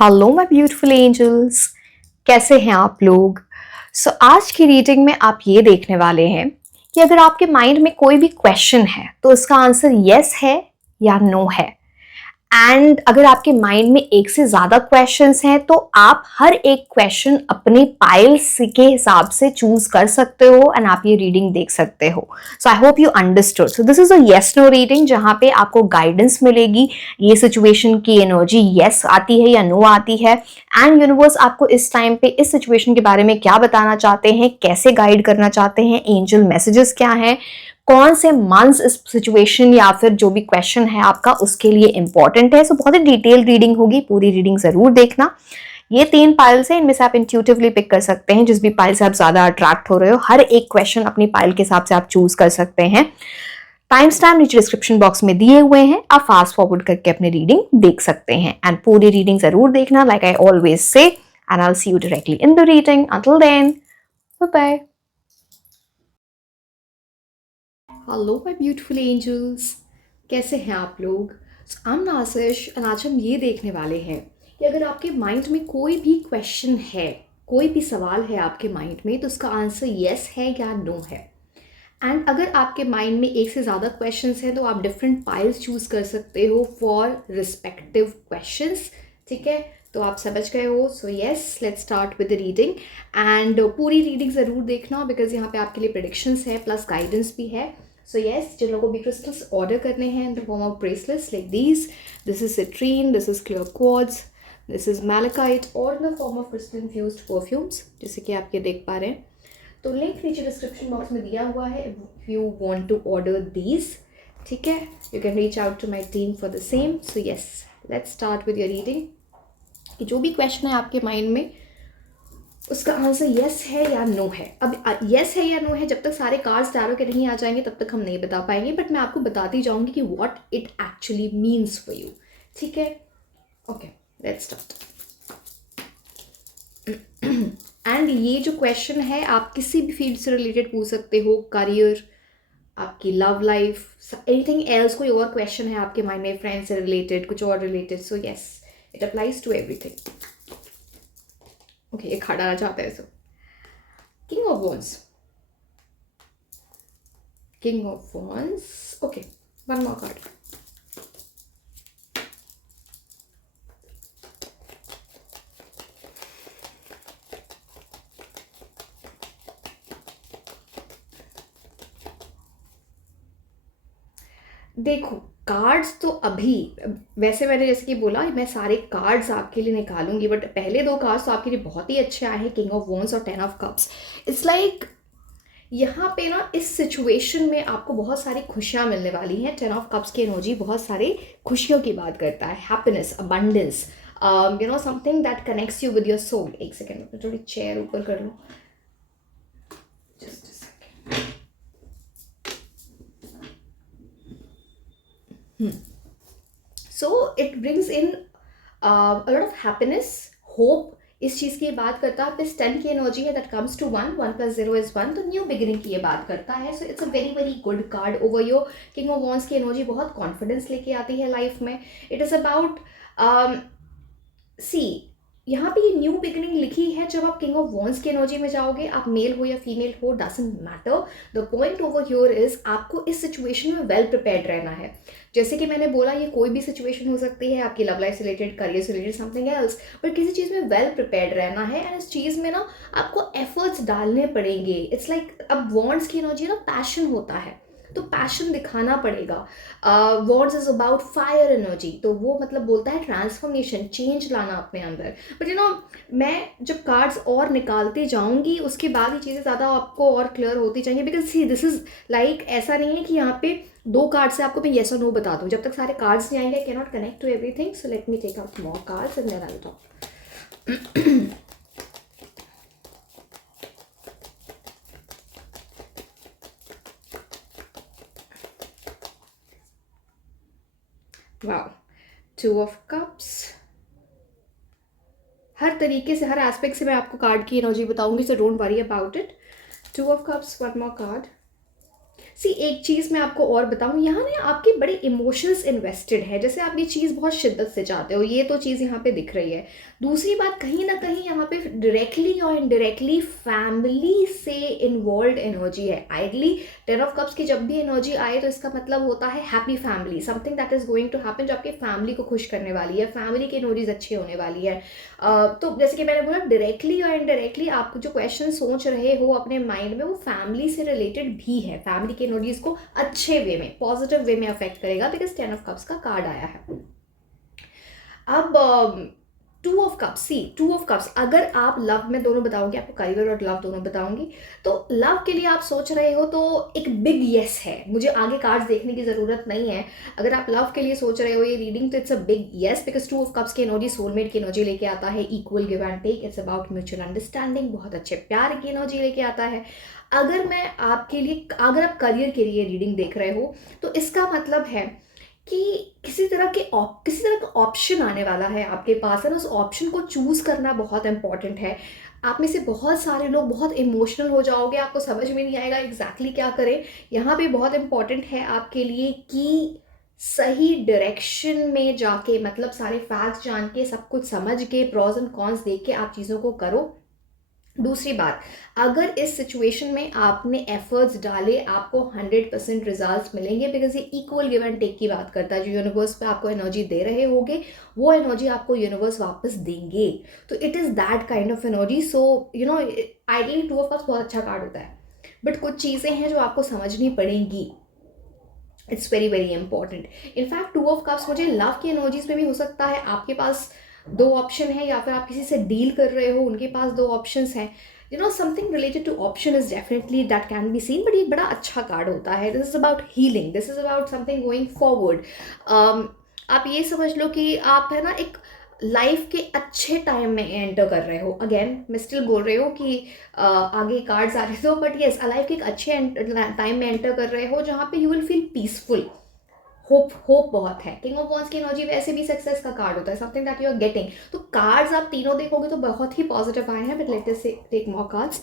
Hello my beautiful angels. कैसे हैं आप लोग? आज की रीडिंग में आप ये देखने वाले हैं कि अगर आपके माइंड में कोई भी क्वेश्चन है तो उसका आंसर यस है या नो है। एंड अगर आपके माइंड में एक से ज्यादा क्वेश्चंस हैं तो आप हर एक क्वेश्चन अपने पाइल्स के हिसाब से चूज कर सकते हो एंड आप ये रीडिंग देख सकते हो। So I hope you understood. So this is a yes no reading जहां पे आपको गाइडेंस मिलेगी। ये सिचुएशन की एनर्जी यस आती है या नो आती है, एंड यूनिवर्स आपको इस टाइम पे इस सिचुएशन के बारे में क्या बताना चाहते हैं, कैसे गाइड करना चाहते हैं, एंजल मैसेजेस क्या हैं, कौन से मंथ्स इस सिचुएशन या फिर जो भी क्वेश्चन है आपका उसके लिए इंपॉर्टेंट है। बहुत ही डिटेल रीडिंग होगी, पूरी रीडिंग जरूर देखना। ये 3 पाइल्स हैं, इनमें से आप इंट्यूटिवली पिक कर सकते हैं जिस भी पाइल से आप ज्यादा अट्रैक्ट हो रहे हो। हर एक क्वेश्चन अपनी पाइल के हिसाब से आप चूज कर सकते हैं। टाइम स्टैम्प नीचे डिस्क्रिप्शन बॉक्स में दिए हुए हैं, आप फास्ट फॉरवर्ड करके अपनी रीडिंग देख सकते हैं। एंड पूरी रीडिंग जरूर देखना, like I always say, and I will see you directly in the reading. Until then, bye bye. Hello my beautiful angels, कैसे हैं आप लोग? आई एम नासिश एंड आज हम ये देखने वाले हैं कि अगर आपके माइंड में कोई भी क्वेश्चन है, कोई भी सवाल है आपके माइंड में, तो उसका आंसर यस है या नो है। एंड अगर आपके माइंड में एक से ज़्यादा क्वेश्चंस हैं तो आप डिफरेंट पाइल्स चूज़ कर सकते हो फॉर रिस्पेक्टिव क्वेश्चंस। ठीक है, तो आप समझ गए हो। So yes, let's start with the reading. And पूरी रीडिंग ज़रूर देखना बिकॉज यहाँ पे आपके लिए प्रेडिक्शंस है प्लस गाइडेंस भी है। सो येस, जिन लोगों को भी क्रिस्टल्स ऑर्डर करने हैं in the form of bracelets like this is citrine, this is clear quartz, this is malachite, और in the form of crystal infused perfumes, जैसे कि आप ये देख पा रहे हैं। तो लिंक नीचे डिस्क्रिप्शन बॉक्स में दिया हुआ है if you want to order these. ठीक है, you can reach out to my team for the same. So yes, let's start with your reading. कि जो भी क्वेश्चन है आपके माइंड में उसका आंसर यस है या नो है। अब यस है या नो है, जब तक सारे कार्ड्स टैरो के नहीं आ जाएंगे तब तक हम नहीं बता पाएंगे, बट मैं आपको बताती जाऊंगी कि what it actually means for you. ठीक है, ओके, लेट्स स्टार्ट। एंड ये जो क्वेश्चन है आप किसी भी फील्ड से रिलेटेड पूछ सकते हो, करियर, आपकी लव लाइफ, एनीथिंग एल्स, कोई और क्वेश्चन है आपके माइंड में, फ्रेंड से रिलेटेड, कुछ और related. So yes, it applies to everything. Okay, एक खड़ा चाहता है। So king of wands, king of wands. Okay, one more card. देखो, कार्ड्स तो अभी, वैसे मैंने जैसे कि बोला मैं सारे कार्ड्स आपके लिए निकालूंगी, बट पहले 2 कार्ड्स तो आपके लिए बहुत ही अच्छे आए हैं, किंग ऑफ वॉन्स और 10 ऑफ कप्स। इट्स लाइक यहाँ पे ना इस सिचुएशन में आपको बहुत सारी खुशियाँ मिलने वाली हैं। 10 ऑफ कप्स की एनर्जी बहुत सारी खुशियों की बात करता है, happiness, abundance, you know something that connects you with your soul. एक सेकेंड, मैं थोड़ी चेयर ऊपर कर लूँ। So it brings in a lot of happiness, hope. इस चीज़ की बात करता है। प्लस 10 की एनर्जी है, दैट कम्स टू 1, 1 + 0 = 1, तो न्यू बिगिनिंग की ये बात करता है। So it's a very very good card over your. King of wands की एनर्जी बहुत कॉन्फिडेंस लेके आती है लाइफ में। इट इज़ अबाउट सी, यहाँ पे ये न्यू बिगिनिंग लिखी है। जब आप किंग ऑफ वॉन्स की एनर्जी में जाओगे, आप मेल हो या फीमेल हो, doesn't matter. The point over here is आपको इस सिचुएशन में वेल प्रिपेयर्ड रहना है। जैसे कि मैंने बोला, ये कोई भी सिचुएशन हो सकती है, आपकी लव लाइफ से रिलेटेड, करियर से रिलेटेड, समथिंग एल्स, बट किसी चीज़ में वेल प्रिपेयर्ड रहना है। एंड इस चीज़ में ना आपको एफर्ट्स डालने पड़ेंगे। इट्स लाइक अब वॉन्ट्स की एनर्जी ना पैशन होता है, तो पैशन दिखाना पड़ेगा। Wants is about fire energy, तो वो मतलब बोलता है ट्रांसफॉर्मेशन, चेंज लाना अपने अंदर। बट यू नो, मैं जब कार्ड्स और निकालती जाऊंगी उसके बाद ही चीज़ें ज़्यादा आपको और क्लियर होती जाएंगी। Because see, this is like, ऐसा नहीं है कि यहाँ पे 2 कार्ड से आपको मैं येस और नो बता दूँ। जब तक सारे कार्ड्स नहीं आएंगे, I can not connect to everything. So let me take out more cards and then I will talk. Wow, 2 of cups. हर तरीके से, हर एस्पेक्ट से मैं आपको कार्ड की एनर्जी बताऊंगी, so don't worry about it. 2 of cups, one more card. See एक चीज़ मैं आपको और बताऊँ, यहाँ ना आपके बड़े इमोशंस इन्वेस्टेड है, जैसे आप ये चीज़ बहुत शिद्दत से चाहते हो, ये तो चीज़ यहाँ पे दिख रही है। दूसरी बात, कहीं ना कहीं यहाँ पे डायरेक्टली और इनडायरेक्टली फैमिली से इन्वॉल्व एनर्जी है। आइडली 10 of Cups की जब भी एनर्जी आए तो इसका मतलब होता है happy family, something that is going to happen, जो आपकी फैमिली को खुश करने वाली है, फैमिली की एनर्जीज अच्छी होने वाली है। तो जैसे कि मैंने बोला, डायरेक्टली और इनडायरेक्टली आप जो क्वेश्चन सोच रहे हो अपने माइंड में, वो फैमिली से रिलेटेड भी है, फैमिली की एनर्जीज को अच्छे वे में, पॉजिटिव वे में अफेक्ट करेगा, बिकॉज 10 of Cups का कार्ड आया है। अब 2 of Cups, C 2 of Cups, अगर आप लव में, दोनों बताऊंगी आपको, करियर और लव दोनों बताऊंगी। तो लव के लिए आप सोच रहे हो तो एक बिग येस है, मुझे आगे कार्ड्स देखने की ज़रूरत नहीं है। अगर आप लव के लिए सोच रहे हो ये रीडिंग, तो it's a big yes, because 2 of Cups की एनर्जी सोलमेट की एनर्जी लेके आता है, equal give and take, it's about mutual understanding, बहुत अच्छे प्यार की एनर्जी लेके आता है। अगर मैं आपके लिए, अगर आप करियर के लिए रीडिंग देख रहे हो, तो इसका मतलब है कि किसी तरह का ऑप्शन आने वाला है आपके पास, है ना, उस ऑप्शन को चूज करना बहुत इंपॉर्टेंट है। आप में से बहुत सारे लोग बहुत इमोशनल हो जाओगे, आपको समझ में नहीं आएगा एग्जैक्टली क्या करें। यहाँ पे बहुत इंपॉर्टेंट है आपके लिए कि सही डायरेक्शन में जाके, मतलब सारे फैक्ट्स जान के, सब कुछ समझ के, प्रोज एंड कॉन्स देख के आप चीज़ों को करो। दूसरी बात, अगर इस सिचुएशन में आपने एफर्ट्स डाले, आपको 100% रिजल्ट्स मिलेंगे, बिकॉज ये इक्वल गिव एंड टेक की बात करता है। जो यूनिवर्स पे आपको एनर्जी दे रहे होगे, वो एनर्जी आपको यूनिवर्स वापस देंगे। तो it is that kind of energy. So ideally 2 of Cups बहुत अच्छा कार्ड होता है, बट कुछ चीज़ें हैं जो आपको समझनी पड़ेंगी। It's very very important. In fact 2 of Cups मुझे लव की एनर्जीज में भी हो सकता है, आपके पास दो ऑप्शन है, या फिर आप किसी से डील कर रहे हो, उनके पास दो ऑप्शंस हैं। Something related to option is definitely that can be seen, but ये बड़ा अच्छा कार्ड होता है। This is about healing, this is about something going forward. आप ये समझ लो कि आप, है ना, एक लाइफ के अच्छे टाइम में एंटर कर रहे हो। अगेन मैं स्टिल बोल रही हूँ कि आगे कार्ड्स आ रहे थे, बट येस, लाइफ के एक अच्छे टाइम में एंटर कर रहे हो, जहाँ पे you will feel peaceful. Hope बहुत है। किंग ऑफ वॉन्स की एनर्जी वैसे भी सक्सेस का कार्ड होता है, something that you are getting. तो कार्ड्स आप तीनों देखोगे तो बहुत ही पॉजिटिव आए हैं, but let us take more cards.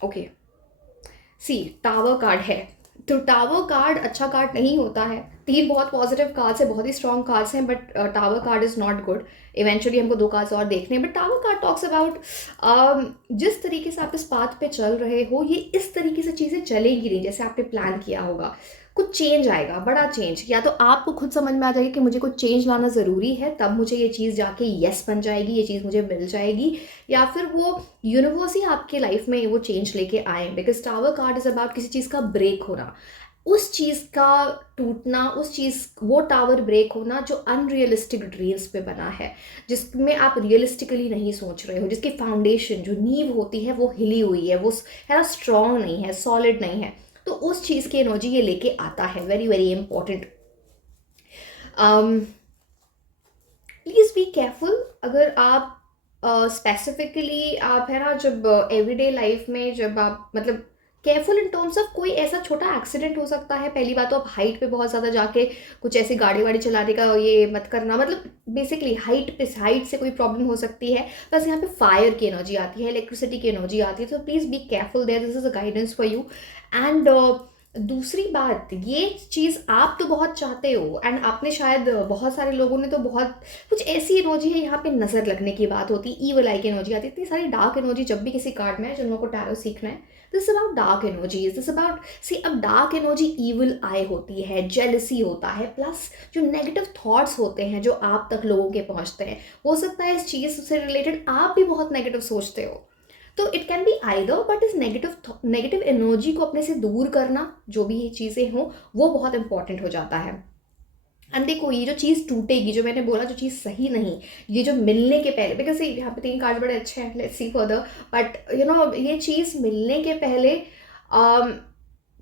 Okay, see tower card है। तो टावर कार्ड अच्छा कार्ड नहीं होता है। तीन बहुत पॉजिटिव कार्ड्स है, बहुत ही स्ट्रॉन्ग कार्ड्स हैं, but tower card is not good. Eventually हमको दो कार्ड्स और देखने हैं, but tower card talks about जिस तरीके से आप इस पाथ पे चल रहे हो, ये इस तरीके से चीज़ें चलेंगी नहीं जैसे आपने प्लान किया होगा। कुछ चेंज आएगा, बड़ा चेंज। या तो आपको खुद समझ में आ जाएगा कि मुझे कुछ चेंज लाना ज़रूरी है, तब मुझे ये चीज़ जाके यस बन जाएगी, ये चीज़ मुझे मिल जाएगी, या फिर वो यूनिवर्स ही आपके लाइफ में वो चेंज लेके आए। Because tower card is about किसी चीज़ का ब्रेक होना, उस चीज़ का टूटना, उस चीज़, वो टावर ब्रेक होना जो अनरियलिस्टिक ड्रीम्स पे बना है, जिसमें आप रियलिस्टिकली नहीं सोच रहे हो, जिसकी फाउंडेशन, जो नींव होती है, वो हिली हुई है, वो, है ना, स्ट्रॉन्ग नहीं है, सॉलिड नहीं है। तो उस चीज़ की एनर्जी ये लेके आता है। Very very important. Please be careful. अगर आप स्पेसिफिकली आप, है ना, जब एवरीडे लाइफ में जब आप, मतलब केयरफुल इन टर्म्स ऑफ कोई ऐसा छोटा एक्सीडेंट हो सकता है। पहली बात तो आप हाइट पे बहुत ज़्यादा जाके कुछ ऐसी गाड़ी वाड़ी चलाने का ये मत करना, मतलब बेसिकली हाइट से कोई प्रॉब्लम हो सकती है। बस यहाँ पे फायर की एनर्जी आती है, इलेक्ट्रिसिटी की एनर्जी आती है, तो please be careful there, this is a guidance for you. And दूसरी बात, ये चीज़ आप तो बहुत चाहते हो, एंड आपने शायद, बहुत सारे लोगों ने तो बहुत कुछ ऐसी एनर्जी है, यहाँ पे नज़र लगने की बात होती है, ईवल आई की एनर्जी आती है, इतनी सारी डार्क एनर्जी जब भी किसी कार्ड में है। जिन लोगों को टैरो सीखना है, this about dark energy, this about, see, अब डार्क एनर्जी ईवल आई होती है, जेलसी होता है, प्लस जो नेगेटिव थॉट्स होते हैं जो आप तक लोगों के पहुँचते हैं। हो सकता है इस चीज़ से रिलेटेड आप भी बहुत नेगेटिव सोचते हो, तो it can be either, but इस नेगेटिव एनर्जी को अपने से दूर करना, जो भी ये चीज़ें हों, वो बहुत इंपॉर्टेंट हो जाता है। एंड देखो, ये जो चीज़ टूटेगी, जो मैंने बोला, जो चीज़ सही नहीं, ये जो मिलने के पहले, बिकॉज यहाँ पे तीन कार्ड बड़े अच्छे हैं, लेट्स सी फर्दर, बट ये चीज़ मिलने के पहले,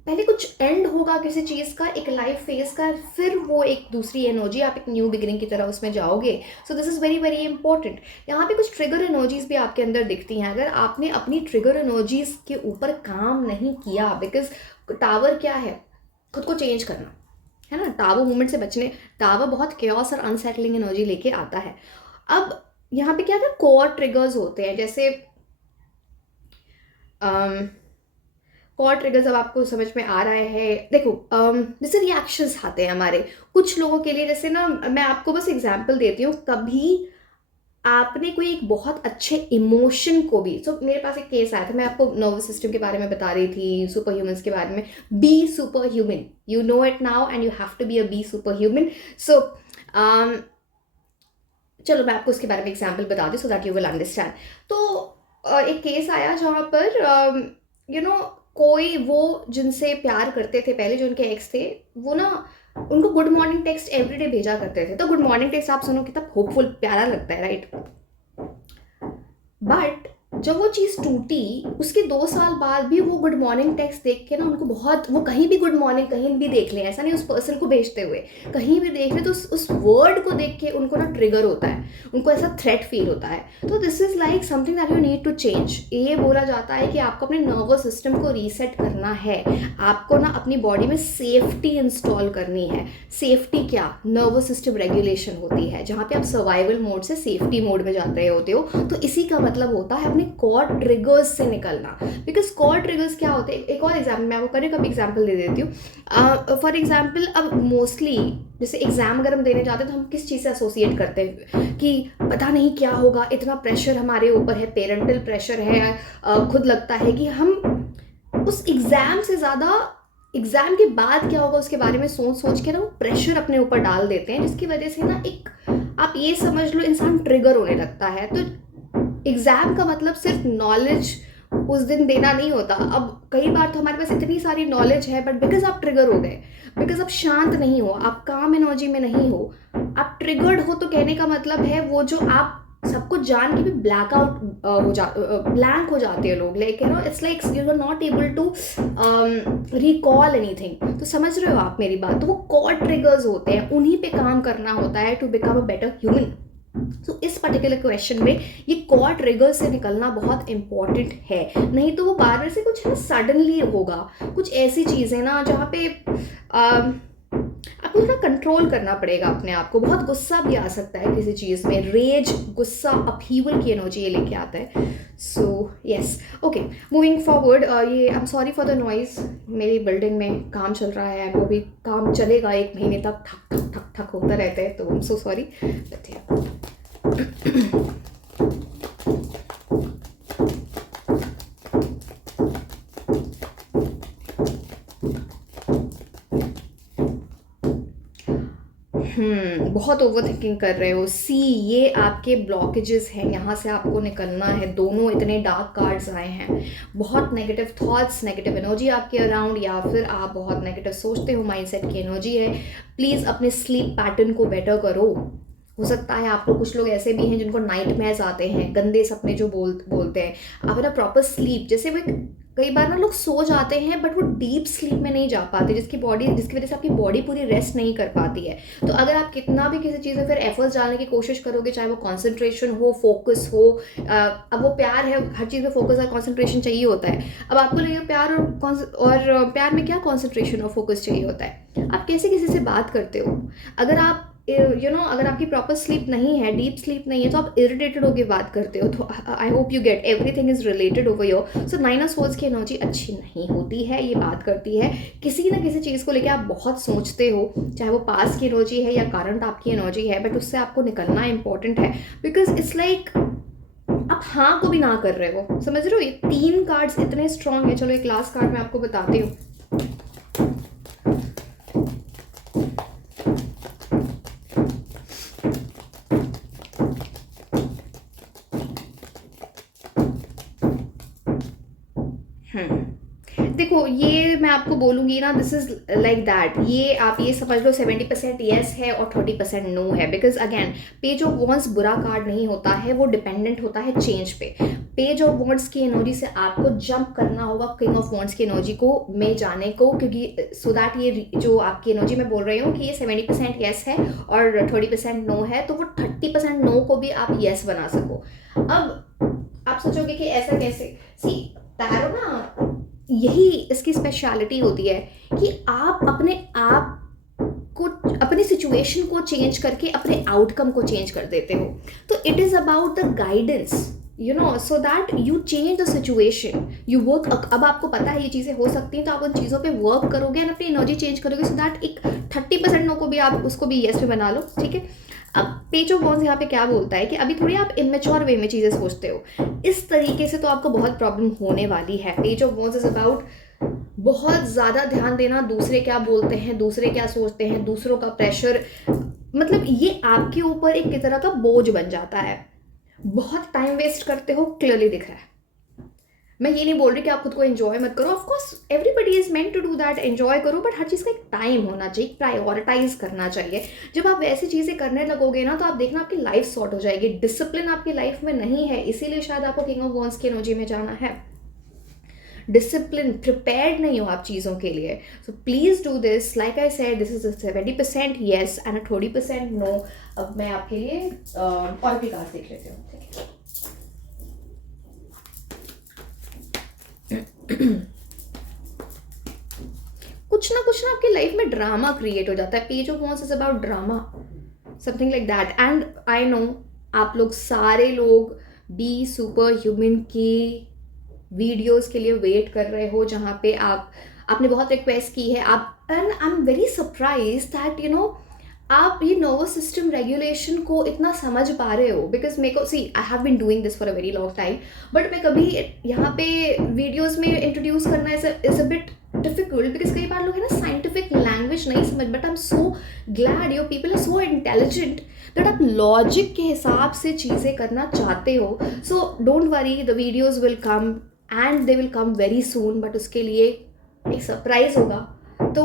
पहले कुछ एंड होगा किसी चीज़ का, एक लाइफ फेज का, फिर वो एक दूसरी एनर्जी, आप एक न्यू बिगिनिंग की तरह उसमें जाओगे। So this is very very important. यहाँ पे कुछ ट्रिगर एनर्जीज भी आपके अंदर दिखती हैं। अगर आपने अपनी ट्रिगर एनर्जीज के ऊपर काम नहीं किया, बिकॉज टावर क्या है, खुद को चेंज करना, है ना। टावो मूवमेंट से बचने, टावो बहुत केओस और अनसेटलिंग एनर्जी लेके आता है। अब यहाँ पे क्या था, कोर ट्रिगर्स होते हैं, जैसे कोर ट्रिगर्स अब आपको समझ में आ रहा है। देखो जैसे रिएक्शंस आते हैं हमारे कुछ लोगों के लिए, जैसे ना मैं आपको बस एग्जांपल देती हूँ। कभी आपने कोई एक बहुत अच्छे इमोशन को भी, सो मेरे पास एक केस आया था, मैं आपको नर्वस सिस्टम के बारे में बता रही थी, सुपर ह्यूमन्स के बारे में। Be super human, you know it now and you have to be a be super human. So चलो मैं आपको उसके बारे में एग्जाम्पल बता दूँ so that you will understand. तो एक केस आया जहाँ पर यू नो कोई वो जिनसे प्यार करते थे पहले, जो उनके एक्स थे, वो ना उनको गुड मॉर्निंग टेक्स्ट एवरीडे भेजा करते थे। तो गुड मॉर्निंग टेक्स्ट आप सुनो कितना होपफुल प्यारा लगता है, राइट। बट जब वो चीज़ टूटी, उसके 2 साल बाद भी वो गुड मॉर्निंग टेक्स्ट देख के ना उनको बहुत, वो कहीं भी गुड मॉर्निंग कहीं भी देख लें, ऐसा नहीं उस पर्सन को भेजते हुए, कहीं भी देख लें तो उस वर्ड को देख के उनको ना ट्रिगर होता है, उनको ऐसा थ्रेट फील होता है। तो this is like something that you need to change. ये बोला जाता है कि आपको अपने नर्वस सिस्टम को रीसेट करना है, आपको ना अपनी बॉडी में सेफ्टी इंस्टॉल करनी है। सेफ्टी क्या, नर्वस सिस्टम रेगुलेशन होती है, जहाँ पे आप सर्वाइवल मोड से सेफ्टी मोड में जा रहे होते हो। तो इसी का मतलब होता है अपने कोर ट्रिगर्स से निकलना। बिकॉज कोर ट्रिगर्स क्या होते हैं, एक और एग्जाम्पल मैं आपको कभी कभी एग्जाम्पल दे देती हूँ। फॉर एग्जाम्पल अब मोस्टली जैसे एग्जाम अगर हम देने जाते हैं तो हम किस चीज़ से एसोसिएट करते हैं कि पता नहीं क्या होगा, इतना प्रेशर हमारे ऊपर है, पेरेंटल प्रेशर है, खुद लगता है कि हम उस एग्ज़ाम से ज़्यादा एग्ज़ाम के बाद क्या होगा उसके बारे में सोच सोच के ना वो प्रेशर अपने ऊपर डाल देते हैं, जिसकी वजह से ना एक आप ये समझ लो इंसान ट्रिगर होने लगता है। तो एग्ज़ाम का मतलब सिर्फ नॉलेज उस दिन देना नहीं होता। अब कई बार तो हमारे पास इतनी सारी नॉलेज है, बट बिकॉज आप ट्रिगर हो गए, बिकॉज आप शांत नहीं हो, आप काम एनर्जी में नहीं हो, आप ट्रिगर्ड हो, तो कहने का मतलब है वो जो आप सब कुछ जान के भी ब्लैक आउट हो जा ब्लैंक हो जाते हैं लोग, like you know it's like you are not able to recall anything. तो समझ रहे हो आप मेरी बात। तो वो कोर ट्रिगर्स होते हैं, उन्हीं पे काम करना होता है to become a better human. तो इस पर्टिकुलर क्वेश्चन में ये कोर ट्रिगर से निकलना बहुत इंपॉर्टेंट है, नहीं तो वो बार बार से कुछ है सडनली होगा, कुछ ऐसी चीज़ें ना जहाँ पे आपको थोड़ा कंट्रोल करना पड़ेगा अपने आप को। बहुत गुस्सा भी आ सकता है किसी चीज़ में, रेज, गुस्सा, अपहीवल की एनर्जी ये लेके आता है। So yes, okay, moving forward. ये I am sorry for the noise, मेरी बिल्डिंग में काम चल रहा है, वो भी काम चलेगा 1 महीने तक, ठक ठक ठक ठक होता रहता है, तो आई एम सो सॉरी। बहुत ओवर थिंकिंग कर रहे हो। सी, ये आपके ब्लॉकेजेस हैं, यहाँ से आपको निकलना है। दोनों इतने डार्क कार्ड्स आए हैं, बहुत नेगेटिव थॉट्स, नेगेटिव एनर्जी आपके अराउंड, या फिर आप बहुत नेगेटिव सोचते हो, माइंडसेट की एनर्जी है। प्लीज़ अपने स्लीप पैटर्न को बेटर करो। हो सकता है आप लोग, कुछ लोग ऐसे भी हैं जिनको नाइटमेयर्स आते हैं, गंदे सपने जो बोलते हैं। आप ना प्रॉपर स्लीप, जैसे वो कई बार ना लोग सो जाते हैं बट वो डीप स्लीप में नहीं जा पाते, जिसकी वजह से आपकी बॉडी पूरी रेस्ट नहीं कर पाती है। तो अगर आप कितना भी किसी चीज़ में फिर एफर्ट्स डालने की कोशिश करोगे, चाहे वो कंसंट्रेशन हो, फोकस हो, अब वो प्यार है, हर चीज़ में फोकस और कंसंट्रेशन चाहिए होता है। अब आपको लगेगा प्यार और प्यार में क्या कंसंट्रेशन और फोकस चाहिए होता है। आप कैसे किसी से बात करते हो, अगर आप अगर आपकी प्रॉपर स्लीप नहीं है, डीप स्लीप नहीं है, तो आप इरिटेटेड होकर बात करते हो। तो आई hope you get everything is related over your. So 9 of swords की एनर्जी अच्छी नहीं होती है, ये बात करती है किसी ना किसी चीज़ को लेकर आप बहुत सोचते हो, चाहे वो पास की एनर्जी है या करंट आपकी एनर्जी है, बट उससे आपको निकलना इंपॉर्टेंट है। बिकॉज इट्स लाइक आप हाँ को भी ना कर रहे हो, समझ रहे हो। ये 3 कार्ड्स इतने स्ट्रांग है। चलो एक लास्ट कार्ड मैं आपको बताती हूँ। देखो, ये मैं आपको बोलूँगी ना, दिस इज़ लाइक दैट, ये आप ये समझ लो 70% येस है और 30% नो है। Because again page of wands बुरा कार्ड नहीं होता है, वो डिपेंडेंट होता है चेंज पे। पेज ऑफ वॉन्ड्स की एनर्जी से आपको जंप करना होगा किंग ऑफ वॉन्ड्स की एनर्जी को में जाने को, क्योंकि सो दैट ये जो आपकी एनर्जी मैं बोल रही हूँ कि ये 70% येस है और 30% नो है, तो वो 30% नो को भी आप येस बना सको। अब आप सोचोगे कि ऐसा कैसे। सी, टैरो ना यही इसकी स्पेशलिटी होती है कि आप अपने आप को, अपनी सिचुएशन को चेंज करके अपने आउटकम को चेंज कर देते हो। तो it is about the guidance, you know, so that you change the situation, you work. अब आपको पता है ये चीज़ें हो सकती हैं, तो आप उन चीज़ों पे वर्क करोगे एंड अपनी एनर्जी चेंज करोगे, सो दैट एक 30% नो को भी आप उसको भी येस में बना लो, ठीक है। अब पेज ऑफ वॉन्स यहाँ पे क्या बोलता है कि अभी थोड़ी आप इमेच्योर वे में चीज़ें सोचते हो, इस तरीके से तो आपको बहुत प्रॉब्लम होने वाली है। Page of wands is about बहुत ज़्यादा ध्यान देना, दूसरे क्या बोलते हैं, दूसरे क्या सोचते हैं, दूसरों का प्रेशर, मतलब ये आपके ऊपर एक तरह का बोझ बन जाता है। बहुत टाइम वेस्ट करते हो, क्लियरली दिख रहा है। मैं ये नहीं बोल रही कि आप खुद को एंजॉय मत करो, of course everybody is meant to do that, enjoy करो, बट हर चीज़ का एक टाइम होना चाहिए, प्रायोरिटाइज करना चाहिए। जब आप वैसी चीज़ें करने लगोगे ना, तो आप देखना आपकी लाइफ सॉर्ट हो जाएगी। डिसिप्लिन आपकी लाइफ में नहीं है, इसीलिए शायद आपको किंग ऑफ वॉन्स की एनर्जी में जाना है। डिसिप्लिन, प्रिपेयर्ड नहीं हो आप चीज़ों के लिए, so please do this. Like I said, this is 70% yes and 30% no. अब मैं आपके लिए और भी कार्ड देख लेती हूँ, ठीक है। कुछ ना आपकी लाइफ में ड्रामा क्रिएट हो जाता है। Page of wands is about drama, something like that. And I know आप लोग सारे लोग बी सुपर ह्यूमन की वीडियोस के लिए वेट कर रहे हो, जहाँ पे आपने बहुत रिक्वेस्ट की है आप, and I am very surprise that you know आप ये नर्वस सिस्टम रेगुलेशन को इतना समझ पा रहे हो। बिकॉज मेरे को see, I have been doing this for a very long time, but मैं कभी यहाँ पे वीडियोस में इंट्रोड्यूस करना is a bit difficult, because कई बार लोग है ना साइंटिफिक लैंग्वेज नहीं समझ। But I am so glad your people are so intelligent that आप लॉजिक के हिसाब से चीज़ें करना चाहते हो। So don't worry, the videos will come and they will come very soon, but उसके लिए एक सरप्राइज होगा। तो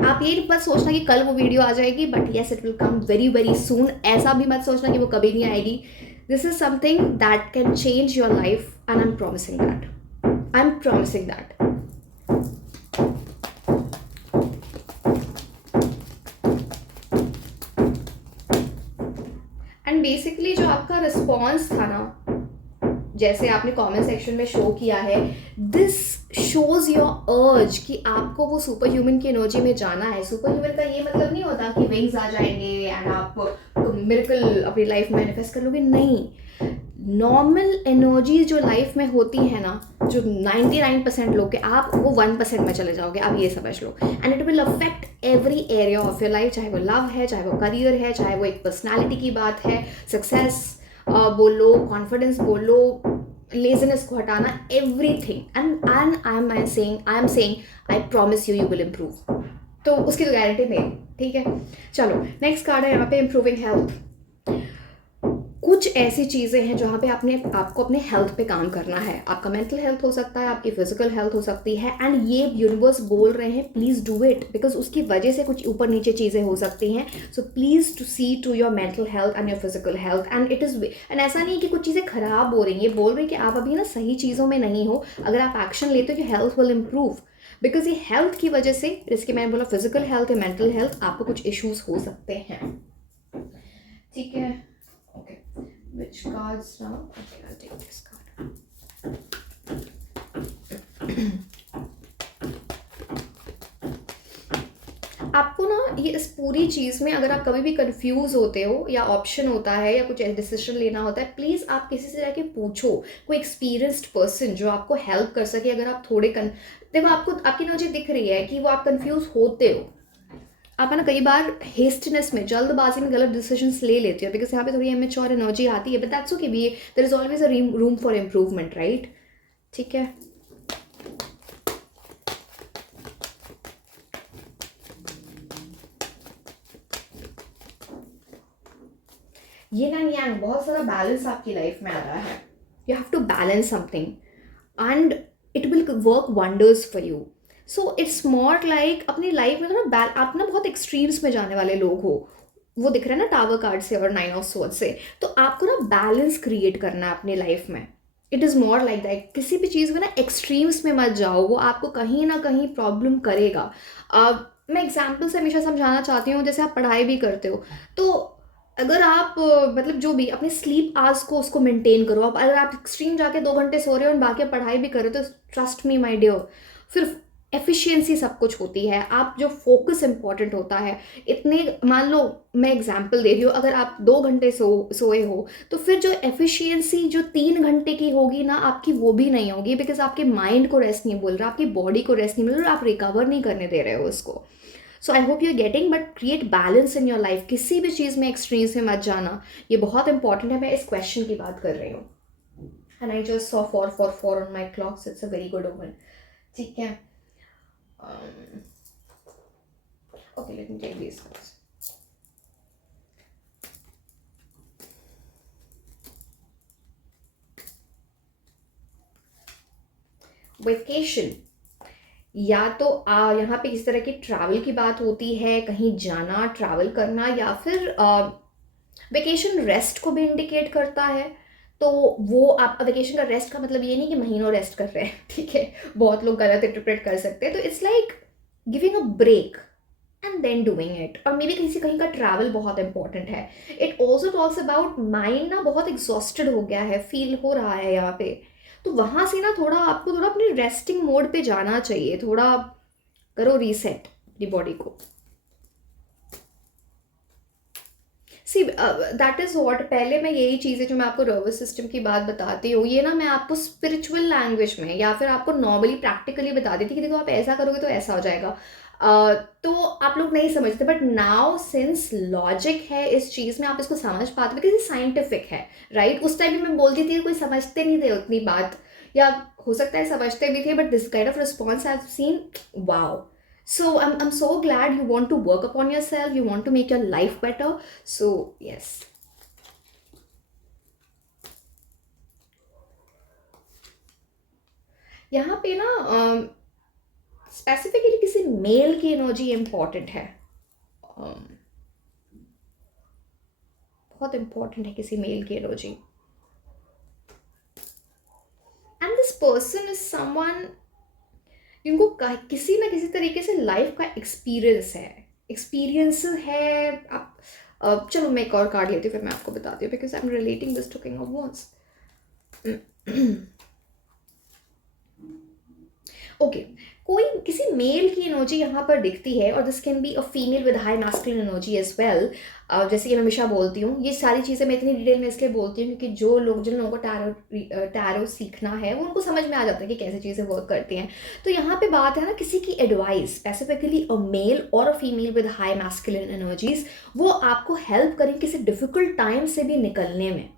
आप ये मत सोचना कि कल वो वीडियो आ जाएगी, but yes it will come very very soon. ऐसा भी मत सोचना कि वो कभी नहीं आएगी। This is something that can change your life and I am promising that, I am promising that. And basically जो आपका रिस्पॉन्स था ना, जैसे आपने कमेंट सेक्शन में शो किया है, दिस शोज योर अर्ज कि आपको वो सुपर ह्यूमन की एनर्जी में जाना है। सुपर ह्यूमन का ये मतलब नहीं होता कि विंग्स आ जाएंगे एंड आप मिरेकल अपनी लाइफ में मैनिफेस्ट कर लोगे, नहीं। नॉर्मल एनर्जी जो लाइफ में होती है ना, जो 99% लोग के, आप वो 1% में चले जाओगे, आप ये समझ लो। And it will affect every area of your life, चाहे वो लव है, चाहे वो करियर है, चाहे वो एक पर्सनैलिटी की बात है, सक्सेस बोलो, कॉन्फिडेंस बोलो, लेजीनेस को हटाना, everything. And I am saying I promise you will improve. तो उसकी तो गारंटी नहीं, ठीक है। चलो नेक्स्ट कार्ड है यहाँ पे, इम्प्रूविंग हेल्थ। कुछ ऐसी चीज़ें हैं जहाँ पे आपको अपने हेल्थ पे काम करना है। आपका मेंटल हेल्थ हो सकता है, आपकी फिजिकल हेल्थ हो सकती है, एंड ये यूनिवर्स बोल रहे हैं प्लीज़ डू इट, बिकॉज उसकी वजह से कुछ ऊपर नीचे चीज़ें हो सकती हैं। So please to see to your mental health and your physical health, and it is, and ऐसा नहीं कि कुछ चीज़ें खराब हो रही हैं, ये बोल रहे हैं कि आप अभी ना सही चीज़ों में नहीं हो। अगर आप एक्शन लेते हो, your health will improve, because ये हेल्थ की वजह से, जिसके मैंने बोला फिजिकल हेल्थ या मेंटल हेल्थ, आपको कुछ इश्यूज हो सकते हैं, ठीक है। Okay, which cards now? Okay, I'll take this card. आपको ना ये इस पूरी चीज़ में, अगर आप कभी भी कंफ्यूज होते हो या ऑप्शन होता है या कुछ डिसीजन लेना होता है, प्लीज़ आप किसी से जाके पूछो, कोई एक्सपीरियंस्ड पर्सन जो आपको हेल्प कर सके। अगर आप थोड़े देखो, आपको आपकी एनर्जी दिख रही है कि वो आप कंफ्यूज होते हो, आप है ना कई बार हेस्टनेस में, जल्दबाजी में गलत डिसीजंस ले लेते हो, बिकॉज यहाँ पे थोड़ी इमेच्योर एनर्जी आती है, बट दैट्स ओके, भी there is always a room for improvement, right, ठीक है। ये ना यांग, बहुत सारा बैलेंस आपकी लाइफ में आ रहा है। You have to balance something and it will work wonders for you. So it's more like अपनी लाइफ में ना आप ना बहुत एक्सट्रीम्स में जाने वाले लोग हो, वो दिख रहा है ना टावर कार्ड से और 9 ऑफ स्वॉर्ड्स से। तो आपको ना बैलेंस क्रिएट करना है अपनी लाइफ में। It is more like that, किसी भी चीज़ में ना एक्सट्रीम्स में मत जाओ, वो आपको कहीं ना कहीं प्रॉब्लम करेगा। मैं एग्जाम्पल से हमेशा समझाना चाहती हूँ, जैसे आप पढ़ाई भी करते हो, तो अगर आप मतलब जो भी अपने स्लीप आवर्स को उसको मेंटेन करो। आप अगर आप एक्सट्रीम जाके 2 घंटे सो रहे हो और बाकी आप पढ़ाई भी कर रहे हो तो ट्रस्ट मी माय डियर, फिर एफिशिएंसी सब कुछ होती है। आप जो फोकस इंपॉर्टेंट होता है, इतने मान लो मैं एग्जांपल दे रही हूँ, अगर आप 2 घंटे सोए हो तो फिर जो एफिशिएंसी जो 3 घंटे की होगी ना आपकी, वो भी नहीं होगी, बिकॉज आपके माइंड को रेस्ट नहीं मिल रहा, आपकी बॉडी को रेस्ट नहीं मिल रहा, आप रिकवर नहीं करने दे रहे हो उसको। So I hope you are getting, but create balance in your life, किसी भी चीज़ में एक्सट्रीम्स में मत जाना, ये बहुत इंपॉर्टेंट है। मैं इस क्वेश्चन की बात कर रही हूँ। And I just saw 444 on my clock, it's a very good omen. ठीक है, okay let me take this. Vacation, या तो यहाँ पे इस तरह की ट्रैवल की बात होती है, कहीं जाना, ट्रैवल करना, या फिर वेकेशन रेस्ट को भी इंडिकेट करता है। तो वो आप वेकेशन का रेस्ट का मतलब ये नहीं कि महीनों रेस्ट कर रहे हैं, ठीक है, बहुत लोग गलत इंटरप्रेट कर सकते हैं। तो it's like giving a break and then doing it. और मे बी किसी कहीं का ट्रैवल बहुत इंपॉर्टेंट है। It also talks about mind ना बहुत एग्जॉस्टेड हो गया है, फील हो रहा है यहाँ पे, तो वहाँ से ना थोड़ा आपको थोड़ा अपने रेस्टिंग मोड पे जाना चाहिए, थोड़ा करो रीसेट अपनी बॉडी को। सी दैट इज़ वॉट, पहले मैं यही चीज़ें जो मैं आपको नर्वस सिस्टम की बात बताती हूँ, ये ना मैं आपको स्पिरिचुअल लैंग्वेज में या फिर आपको नॉर्मली प्रैक्टिकली बता देती कि देखो आप ऐसा करोगे तो ऐसा हो जाएगा। तो आप लोग नहीं समझते, बट नाउ सिंस लॉजिक है इस चीज़ में, आप इसको समझ पाते बिकॉज ये साइंटिफिक है, राइट। उस टाइम भी मैं बोलती थी, कोई समझते नहीं थे उतनी बात, या हो सकता है समझते भी थे, but this kind of response I have seen, wow. So I'm so glad you want to work upon yourself, you want to make your life better. So yes. यहाँ पे ना स्पेसिफिकली किसी मेल की एनर्जी इम्पॉर्टेंट है, बहुत important है किसी mail की energy. And this person is someone, जिनको किसी ना किसी तरीके से लाइफ का एक्सपीरियंस है। आप चलो मैं एक और कार्ड लेती हूँ, फिर मैं आपको बताती हूँ, because I am relating this to king of wands. Okay, कोई किसी मेल की एनर्जी यहाँ पर दिखती है, और this can be a female with high masculine energy as well. जैसे कि मैं हमेशा बोलती हूँ, ये सारी चीज़ें मैं इतनी डिटेल में इसलिए बोलती हूँ क्योंकि जिन लोगों को टैरो सीखना है वो उनको समझ में आ जाता है कि कैसे चीज़ें वर्क करती हैं। तो यहाँ पे बात है ना किसी की एडवाइस, स्पेसिफिकली अ मेल और अ female with high masculine energies, वो आपको हेल्प करें किसी डिफिकल्ट टाइम से भी निकलने में,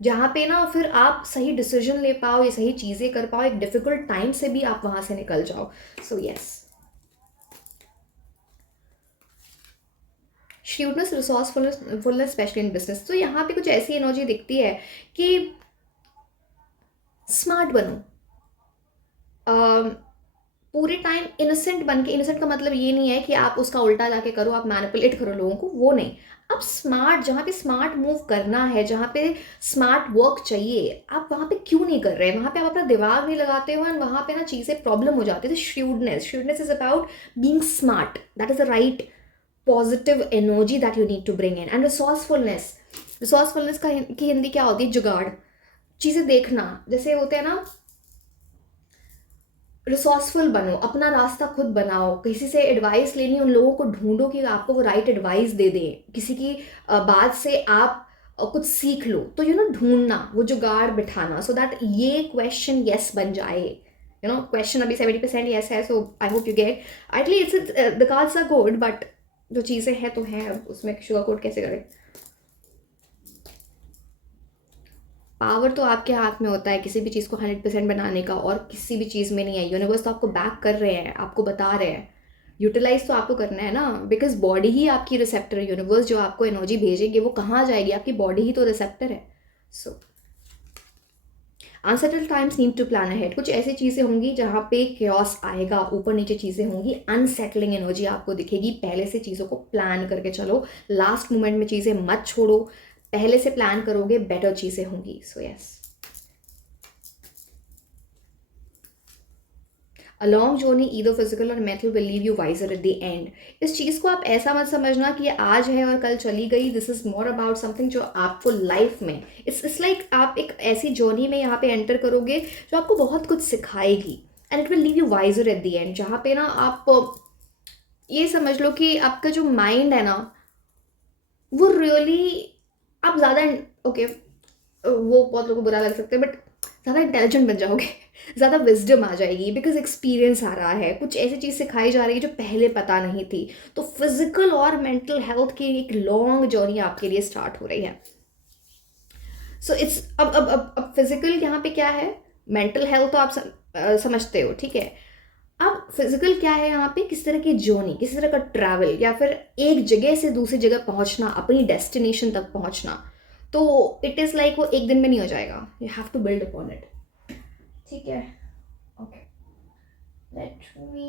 जहाँ पे ना फिर आप सही डिसीजन ले पाओ या सही चीज़ें कर पाओ, एक डिफिकल्ट टाइम से भी आप वहाँ से निकल जाओ। So yes, shrewdness, resourcefulness specially in business. तो यहाँ पे कुछ ऐसी एनर्जी दिखती है कि स्मार्ट बनो, पूरे टाइम इनोसेंट बन के। इनोसेंट का मतलब ये नहीं है कि आप उसका उल्टा जाके करो, आप मैनिपुलेट करो लोगों को, वो नहीं। आप स्मार्ट, जहाँ पे स्मार्ट मूव करना है, जहाँ पे स्मार्ट वर्क चाहिए, आप वहाँ पे क्यों नहीं कर रहे हैं? वहाँ पे आप अपना दिमाग नहीं लगाते हो, एंड वहाँ पे ना चीज़ें प्रॉब्लम हो जाती है। तो shrewdness is about being smart, that is the right positive energy that you need to bring in. And resourcefulness की हिंदी क्या होती है? जुगाड़, चीज़ें देखना, जैसे होते हैं ना, रिसोर्सफुल बनो, अपना रास्ता खुद बनाओ, किसी से एडवाइस लेनी, उन लोगों को ढूंढो कि आपको वो राइट एडवाइस दे दें, किसी की बात से आप कुछ सीख लो। तो ढूंढना, वो जुगाड़ बिठाना, सो दैट ये क्वेश्चन यस बन जाए। क्वेश्चन अभी 70% यस है, so I hope you get. At least the cards are good, but जो चीज़ें हैं तो हैं, अब उसमें शुगर कोट कैसे करें? पावर तो आपके हाथ में होता है किसी भी चीज़ को 100% बनाने का, और किसी भी चीज़ में नहीं है। यूनिवर्स तो आपको बैक कर रहे हैं, आपको बता रहे हैं, यूटिलाइज तो आपको करना है ना, बिकॉज बॉडी ही आपकी रिसेप्टर है। यूनिवर्स जो आपको एनर्जी भेजेगी वो कहाँ जाएगी? आपकी बॉडी ही तो रिसेप्टर है। So unsettled times need to plan ahead. कुछ ऐसी चीज़ें होंगी जहाँ पे क्योस आएगा, ऊपर नीचे चीज़ें होंगी, अनसेटलिंग एनर्जी आपको दिखेगी। पहले से चीज़ों को प्लान करके चलो, लास्ट मोमेंट में चीज़ें मत छोड़ो, पहले से प्लान करोगे, बेटर चीज़ें होंगी। So yes, a long journey either physical और mental will leave you wiser at the end. इस चीज़ को आप ऐसा मत समझना कि ये आज है और कल चली गई। This is more about something जो आपको लाइफ में, इट्स लाइक आप एक ऐसी जर्नी में यहाँ पे एंटर करोगे जो आपको बहुत कुछ सिखाएगी, and it will leave you wiser at the end. जहाँ पे ना आप ये समझ लो कि आपका जो माइंड है ना, वो रियली आप ज़्यादा, ओके वो बहुत लोगों को बुरा लग सकता है, बट ज़्यादा इंटेलिजेंट बन जाओगे, ज़्यादा विजडम आ जाएगी, बिकॉज एक्सपीरियंस आ रहा है, कुछ ऐसी चीज़ सिखाई जा रही है जो पहले पता नहीं थी। तो फिजिकल और मेंटल हेल्थ की एक लॉन्ग जर्नी आपके लिए स्टार्ट हो रही है। सो इट्स अब फिजिकल यहाँ पे क्या है, मेंटल हेल्थ तो आप समझते हो, ठीक है। अब फिजिकल क्या है यहाँ पे, किस तरह की जर्नी, किस तरह का ट्रैवल, या फिर एक जगह से दूसरी जगह पहुंचना, अपनी डेस्टिनेशन तक पहुंचना। तो इट इज़ लाइक वो एक दिन में नहीं हो जाएगा, you have to build upon it, ठीक है। ओके, लेट मी,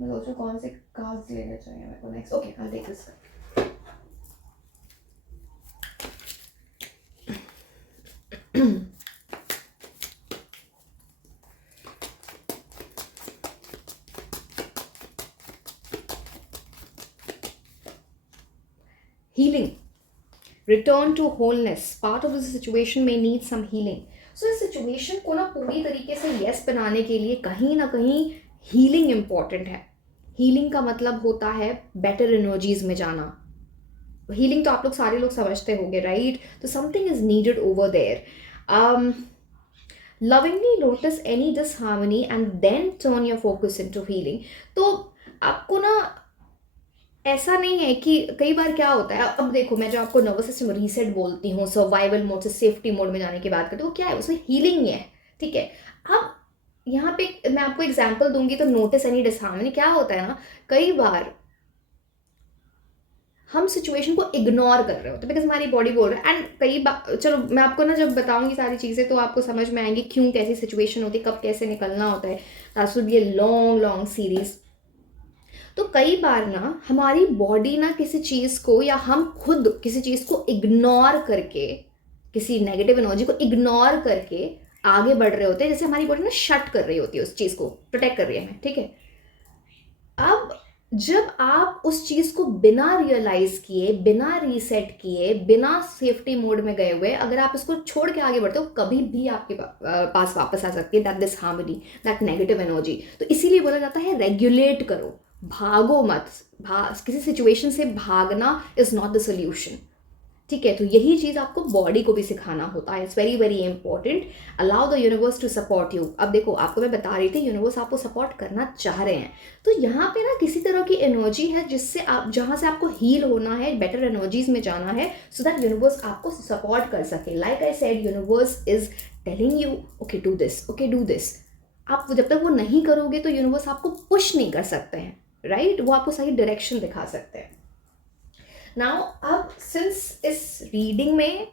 मैं सोच रहा कौन से कार्ड्स लेने चाहिए मेरे को next. Okay, I take this. Healing, return to wholeness, part of the situation में नीड सम हीलिंग। सो इस सिचुएशन को ना पूरी तरीके से यस बनाने के लिए कहीं ना कहीं हीलिंग इंपॉर्टेंट है। हीलिंग का मतलब होता है बेटर एनर्जीज में जाना। हीलिंग तो आप लोग सारे लोग समझते होंगे, राइट? तो something is needed over there. Lovingly notice any disharmony and then turn your focus into healing. तो आपको ना ऐसा नहीं है कि कई बार क्या होता है, अब देखो मैं जो आपको नर्वस सिस्टम रीसेट बोलती हूँ, सर्वाइवल मोड से सेफ्टी मोड में जाने की बात करती हूँ, वो क्या है, उसमें हीलिंग ही है, ठीक है। अब यहाँ पे मैं आपको एग्जांपल दूंगी, तो नोटिस एनी डिसहार्मनी क्या होता है ना, कई बार हम सिचुएशन को इग्नोर कर रहे होते हैं बिकॉज हमारी बॉडी बोल रहा है। एंड कई बार, चलो मैं आपको ना जब बताऊंगी सारी चीज़ें तो आपको समझ में आएंगी क्यों, कैसी सिचुएशन होती है, कब कैसे निकलना होता है। That will be a long long series. तो कई बार ना हमारी बॉडी ना किसी चीज़ को, या हम खुद किसी चीज़ को इग्नोर करके, किसी नेगेटिव एनर्जी को इग्नोर करके आगे बढ़ रहे होते हैं, जैसे हमारी बॉडी ना शट कर रही होती है, उस चीज़ को प्रोटेक्ट कर रही है हमें, ठीक है। अब जब आप उस चीज़ को बिना रियलाइज किए, बिना रीसेट किए, बिना सेफ्टी मोड में गए हुए अगर आप इसको छोड़ के आगे बढ़ते हो, कभी भी आपके पास वापस आ सकती है that disharmony, that negative energy. तो इसीलिए बोला जाता है रेगुलेट करो, भागो मत। किसी सिचुएशन से भागना इज नॉट द सोल्यूशन, ठीक है। तो यही चीज़ आपको बॉडी को भी सिखाना होता है, it's very very important. Allow the universe to support you. अब देखो आपको मैं बता रही थी, यूनिवर्स आपको सपोर्ट करना चाह रहे हैं। तो यहाँ पे ना किसी तरह की एनर्जी है जिससे आप, जहाँ से आपको हील होना है, बेटर एनर्जीज में जाना है, सो दैट यूनिवर्स आपको सपोर्ट कर सके। Like I said, universe is telling you okay do this, okay do this. आप जब तक वो नहीं करोगे तो यूनिवर्स आपको पुश नहीं कर सकते हैं, राइट? वो आपको सही डायरेक्शन दिखा सकते हैं। नाउ अब सिंस इस रीडिंग में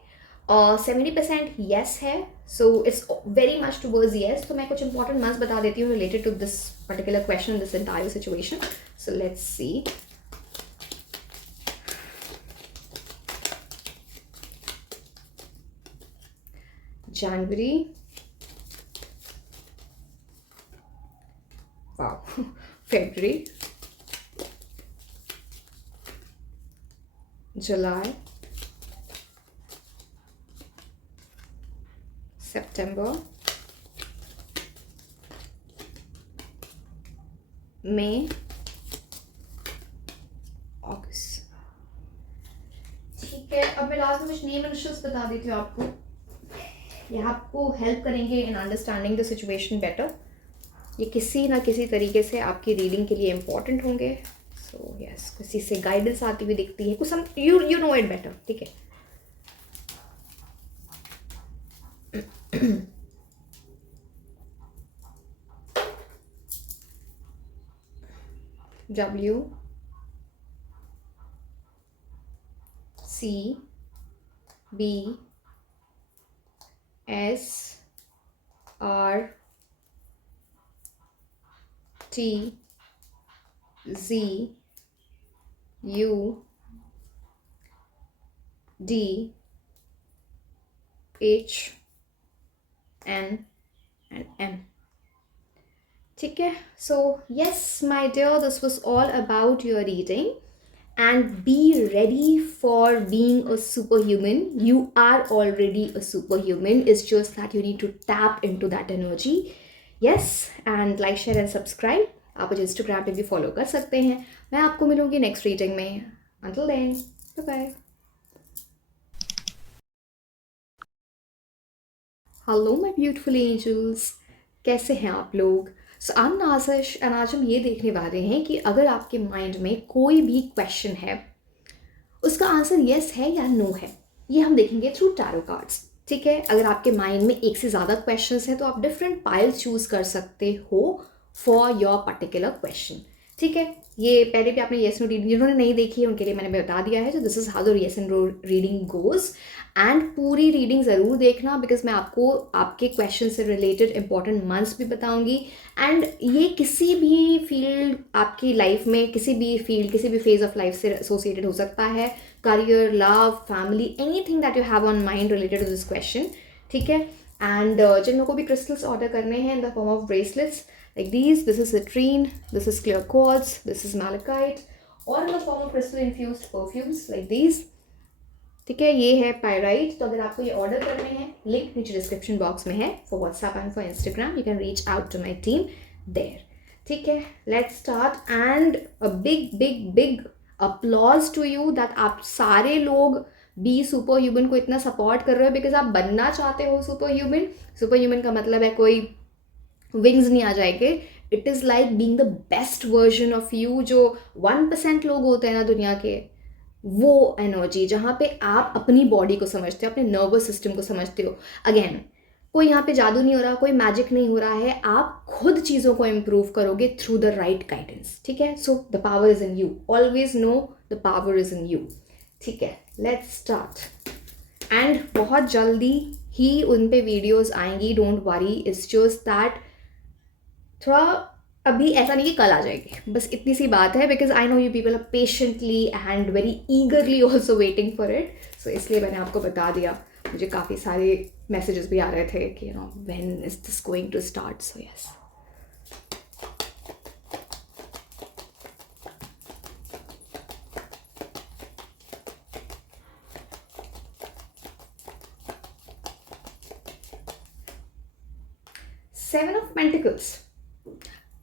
70% येस है, so it's very much towards yes, तो मैं कुछ इंपॉर्टेंट मस्ट बता देती हूँ related to this particular question, this entire situation. So let's see. जनवरी, वाओ, फेब्रुअरी, जुलाई, सितंबर, मई, अगस्त, ठीक है। अब मैं लास्ट में कुछ नेम इनिशियल्स बता देती हूँ आपको, ये आपको हेल्प करेंगे in understanding the situation better. ये किसी ना किसी तरीके से आपकी रीडिंग के लिए इम्पॉर्टेंट होंगे। सो यस, किसी से गाइडेंस आती हुई दिखती है, कुछ यू नो इट बेटर, ठीक है। W C B S R T Z U D H N and M, ठीक है. So yes, my dear, this was all about your reading. And be ready for being a superhuman. You are already a superhuman. It's just that you need to tap into that energy. Yes, and like, share and subscribe. आप मुझे Instagram पे भी follow कर सकते हैं. मैं आपको मिलूंगी नेक्स्ट रीडिंग में. Until then, bye bye. Hello my beautiful angels, कैसे हैं आप लोग? सो आई एम नाज़िश एंड आज हम ये देखने वाले हैं कि अगर आपके माइंड में कोई भी क्वेश्चन है, उसका आंसर येस है या नो है. ये हम देखेंगे थ्रू टैरो कार्ड्स. ठीक है, अगर आपके माइंड में एक से ज़्यादा क्वेश्चंस हैं तो आप डिफरेंट पाइल्स चूज़ कर सकते हो फॉर योर पर्टिकुलर क्वेश्चन. ठीक है, ये पहले भी आपने येस नो रीडिंग जिन्होंने नहीं देखी है उनके लिए मैंने बता दिया है. तो this is how the yes and no reading goes. And पूरी रीडिंग ज़रूर देखना, बिकॉज मैं आपको आपके क्वेश्चन से रिलेटेड इंपॉर्टेंट मंथ्स भी बताऊंगी. एंड ये किसी भी फील्ड आपकी लाइफ में, किसी भी फील्ड, किसी भी फेज ऑफ लाइफ से एसोसिएटेड हो सकता है. Career, love, family, anything that you have on mind related to this question. ठीक है, एंड जिन लोगों को भी क्रिस्टल्स ऑर्डर करने हैं in the form of bracelets like these, this is citrine, this is clear quartz, this is malachite, or in the form of crystal infused perfumes like these. ठीक है, ये है पायराइट. तो अगर आपको ये ऑर्डर करने हैं, लिंक नीचे डिस्क्रिप्शन बॉक्स में है for WhatsApp and for Instagram. You can reach out to my team there. ठीक है, let's start. And a big big big applause to you that आप सारे लोग बी सुपर ह्यूमन को इतना सपोर्ट कर रहे हो, बिकॉज आप बनना चाहते हो सुपर ह्यूमन. सुपर ह्यूमन का मतलब है कोई विंग्स नहीं आ जाएंगे. It is like being the best version of you. जो 1% लोग होते हैं ना दुनिया के, वो एनर्जी जहाँ पे आप अपनी बॉडी को समझते हो, अपने नर्वस सिस्टम को समझते हो. अगेन, कोई यहाँ पे जादू नहीं हो रहा, कोई मैजिक नहीं हो रहा है. आप खुद चीज़ों को इम्प्रूव करोगे थ्रू द राइट गाइडेंस. ठीक है, so the power is in you. Always know the power is in you. ठीक है, लेट्स स्टार्ट. एंड बहुत जल्दी ही उन पे वीडियोज़ आएंगी, don't worry. It's just that थोड़ा अभी ऐसा नहीं कि कल आ जाएगी, बस इतनी सी बात है. Because I know you people are patiently and very eagerly also waiting for it. So इसलिए मैंने आपको बता दिया. मुझे काफ़ी सारे मैसेजेस भी आ रहे थे कि you know when is this going to start. So yes, seven of pentacles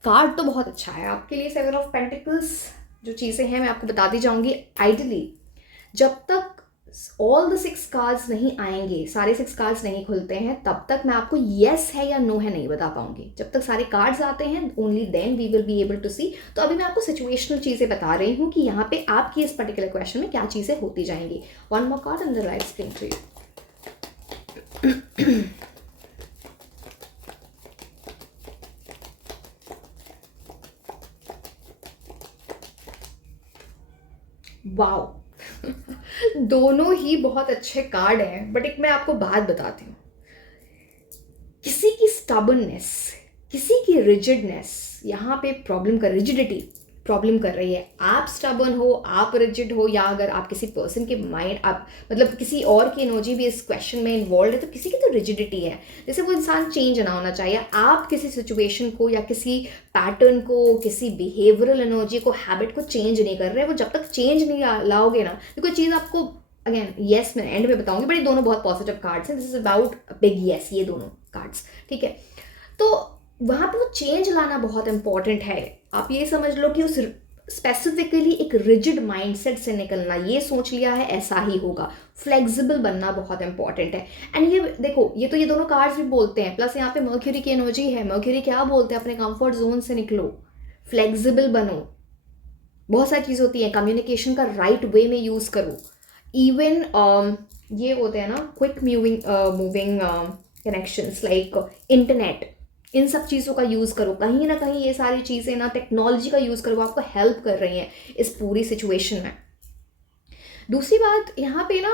card तो बहुत अच्छा है आपके लिए. सेवन ऑफ पेंटिकल्स जो चीज़ें हैं मैं आपको बताती जाऊंगी. आइडली जब तक ऑल द 6 कार्ड्स नहीं आएंगे, सारे 6 कार्ड्स नहीं खुलते हैं, तब तक मैं आपको येस है या नो है नहीं बता पाऊंगी. जब तक सारे कार्ड्स आते हैं only then we will be able to see. तो अभी मैं आपको सिचुएशनल चीज़ें बता रही हूँ कि यहाँ पे आपकी इस पर्टिकुलर क्वेश्चन में क्या चीज़ें होती जाएंगी. One more card and the right screen to you. Wow, दोनों ही बहुत अच्छे कार्ड हैं. बट एक मैं आपको बात बताती हूँ. किसी की स्टबर्ननेस, किसी की रिजिडनेस यहाँ पे प्रॉब्लम कर, रिजिडिटी प्रॉब्लम कर रही है. आप स्टबर्न हो, आप रिजिड हो, या अगर आप किसी पर्सन के माइंड, आप मतलब किसी और की एनर्जी भी इस क्वेश्चन में इन्वॉल्व है, तो किसी की तो रिजिडिटी है. जैसे वो इंसान चेंज ना होना चाहिए. आप किसी सिचुएशन को या किसी पैटर्न को, किसी बिहेवियरल एनर्जी को, हैबिट को चेंज नहीं कर रहे. वो जब तक चेंज नहीं लाओगे ना, तो कोई चीज़ आपको, अगेन येस मैं एंड में बताऊंगी, बट ये दोनों बहुत पॉजिटिव कार्ड्स हैं. This is about big yes, ये दोनों कार्ड्स. ठीक है, तो वहाँ पे वो चेंज लाना बहुत इंपॉर्टेंट है. आप ये समझ लो कि उस स्पेसिफिकली एक रिजिड माइंडसेट से निकलना, ये सोच लिया है ऐसा ही होगा. फ्लेक्सिबल बनना बहुत इंपॉर्टेंट है. एंड ये देखो, ये दोनों कार्ड्स भी बोलते हैं. प्लस यहाँ पे मर्क्यूरी की एनर्जी है. मर्क्यूरी क्या बोलते हैं? अपने कंफर्ट जोन से निकलो, फ्लेक्सिबल बनो. बहुत सारी चीज़ होती है, कम्युनिकेशन का राइट वे में यूज़ करो. इवन ये होते हैं ना quick moving connections like internet, इन सब चीज़ों का यूज़ करो. कहीं ना कहीं ये सारी चीज़ें ना टेक्नोलॉजी का यूज़ करो, वो आपको हेल्प कर रही हैं इस पूरी सिचुएशन में. दूसरी बात यहाँ पे ना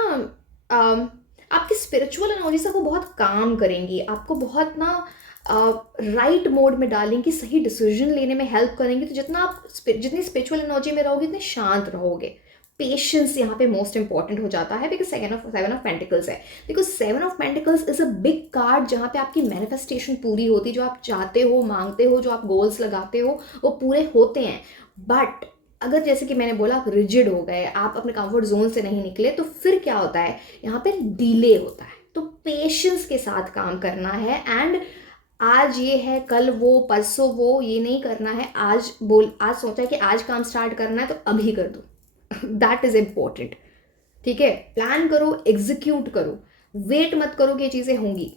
आपकी स्पिरिचुअल एनर्जी से वो बहुत काम करेंगी, आपको बहुत ना राइट मोड में डालेंगी, सही डिसीजन लेने में हेल्प करेंगी. तो जितना आप जितनी स्पिरिचुअल एनर्जी में रहोगे, इतने शांत रहोगे. पेशेंस यहाँ पे मोस्ट इंपॉर्टेंट हो जाता है, बिकॉज सेवन ऑफ पेंटिकल्स है। Because seven of pentacles is a big card जहाँ पे आपकी मैनिफेस्टेशन पूरी होती है, जो आप चाहते हो, मांगते हो, जो आप गोल्स लगाते हो वो पूरे होते हैं। बट अगर जैसे कि मैंने बोला आप रिजिड हो गए, आप अपने कंफर्ट जोन से नहीं निकले, तो फिर क्या होता है, यहाँ पे डिले होता है। तो पेशेंस के साथ काम करना है, एंड आज ये है, कल वो, परसों वो, ये नहीं करना है। आज सोचा है कि आज काम स्टार्ट करना है तो अभी कर दो। That is important. ठीक है, प्लान करो, एग्जीक्यूट करो, वेट मत करो कि ये चीज़ें होंगी,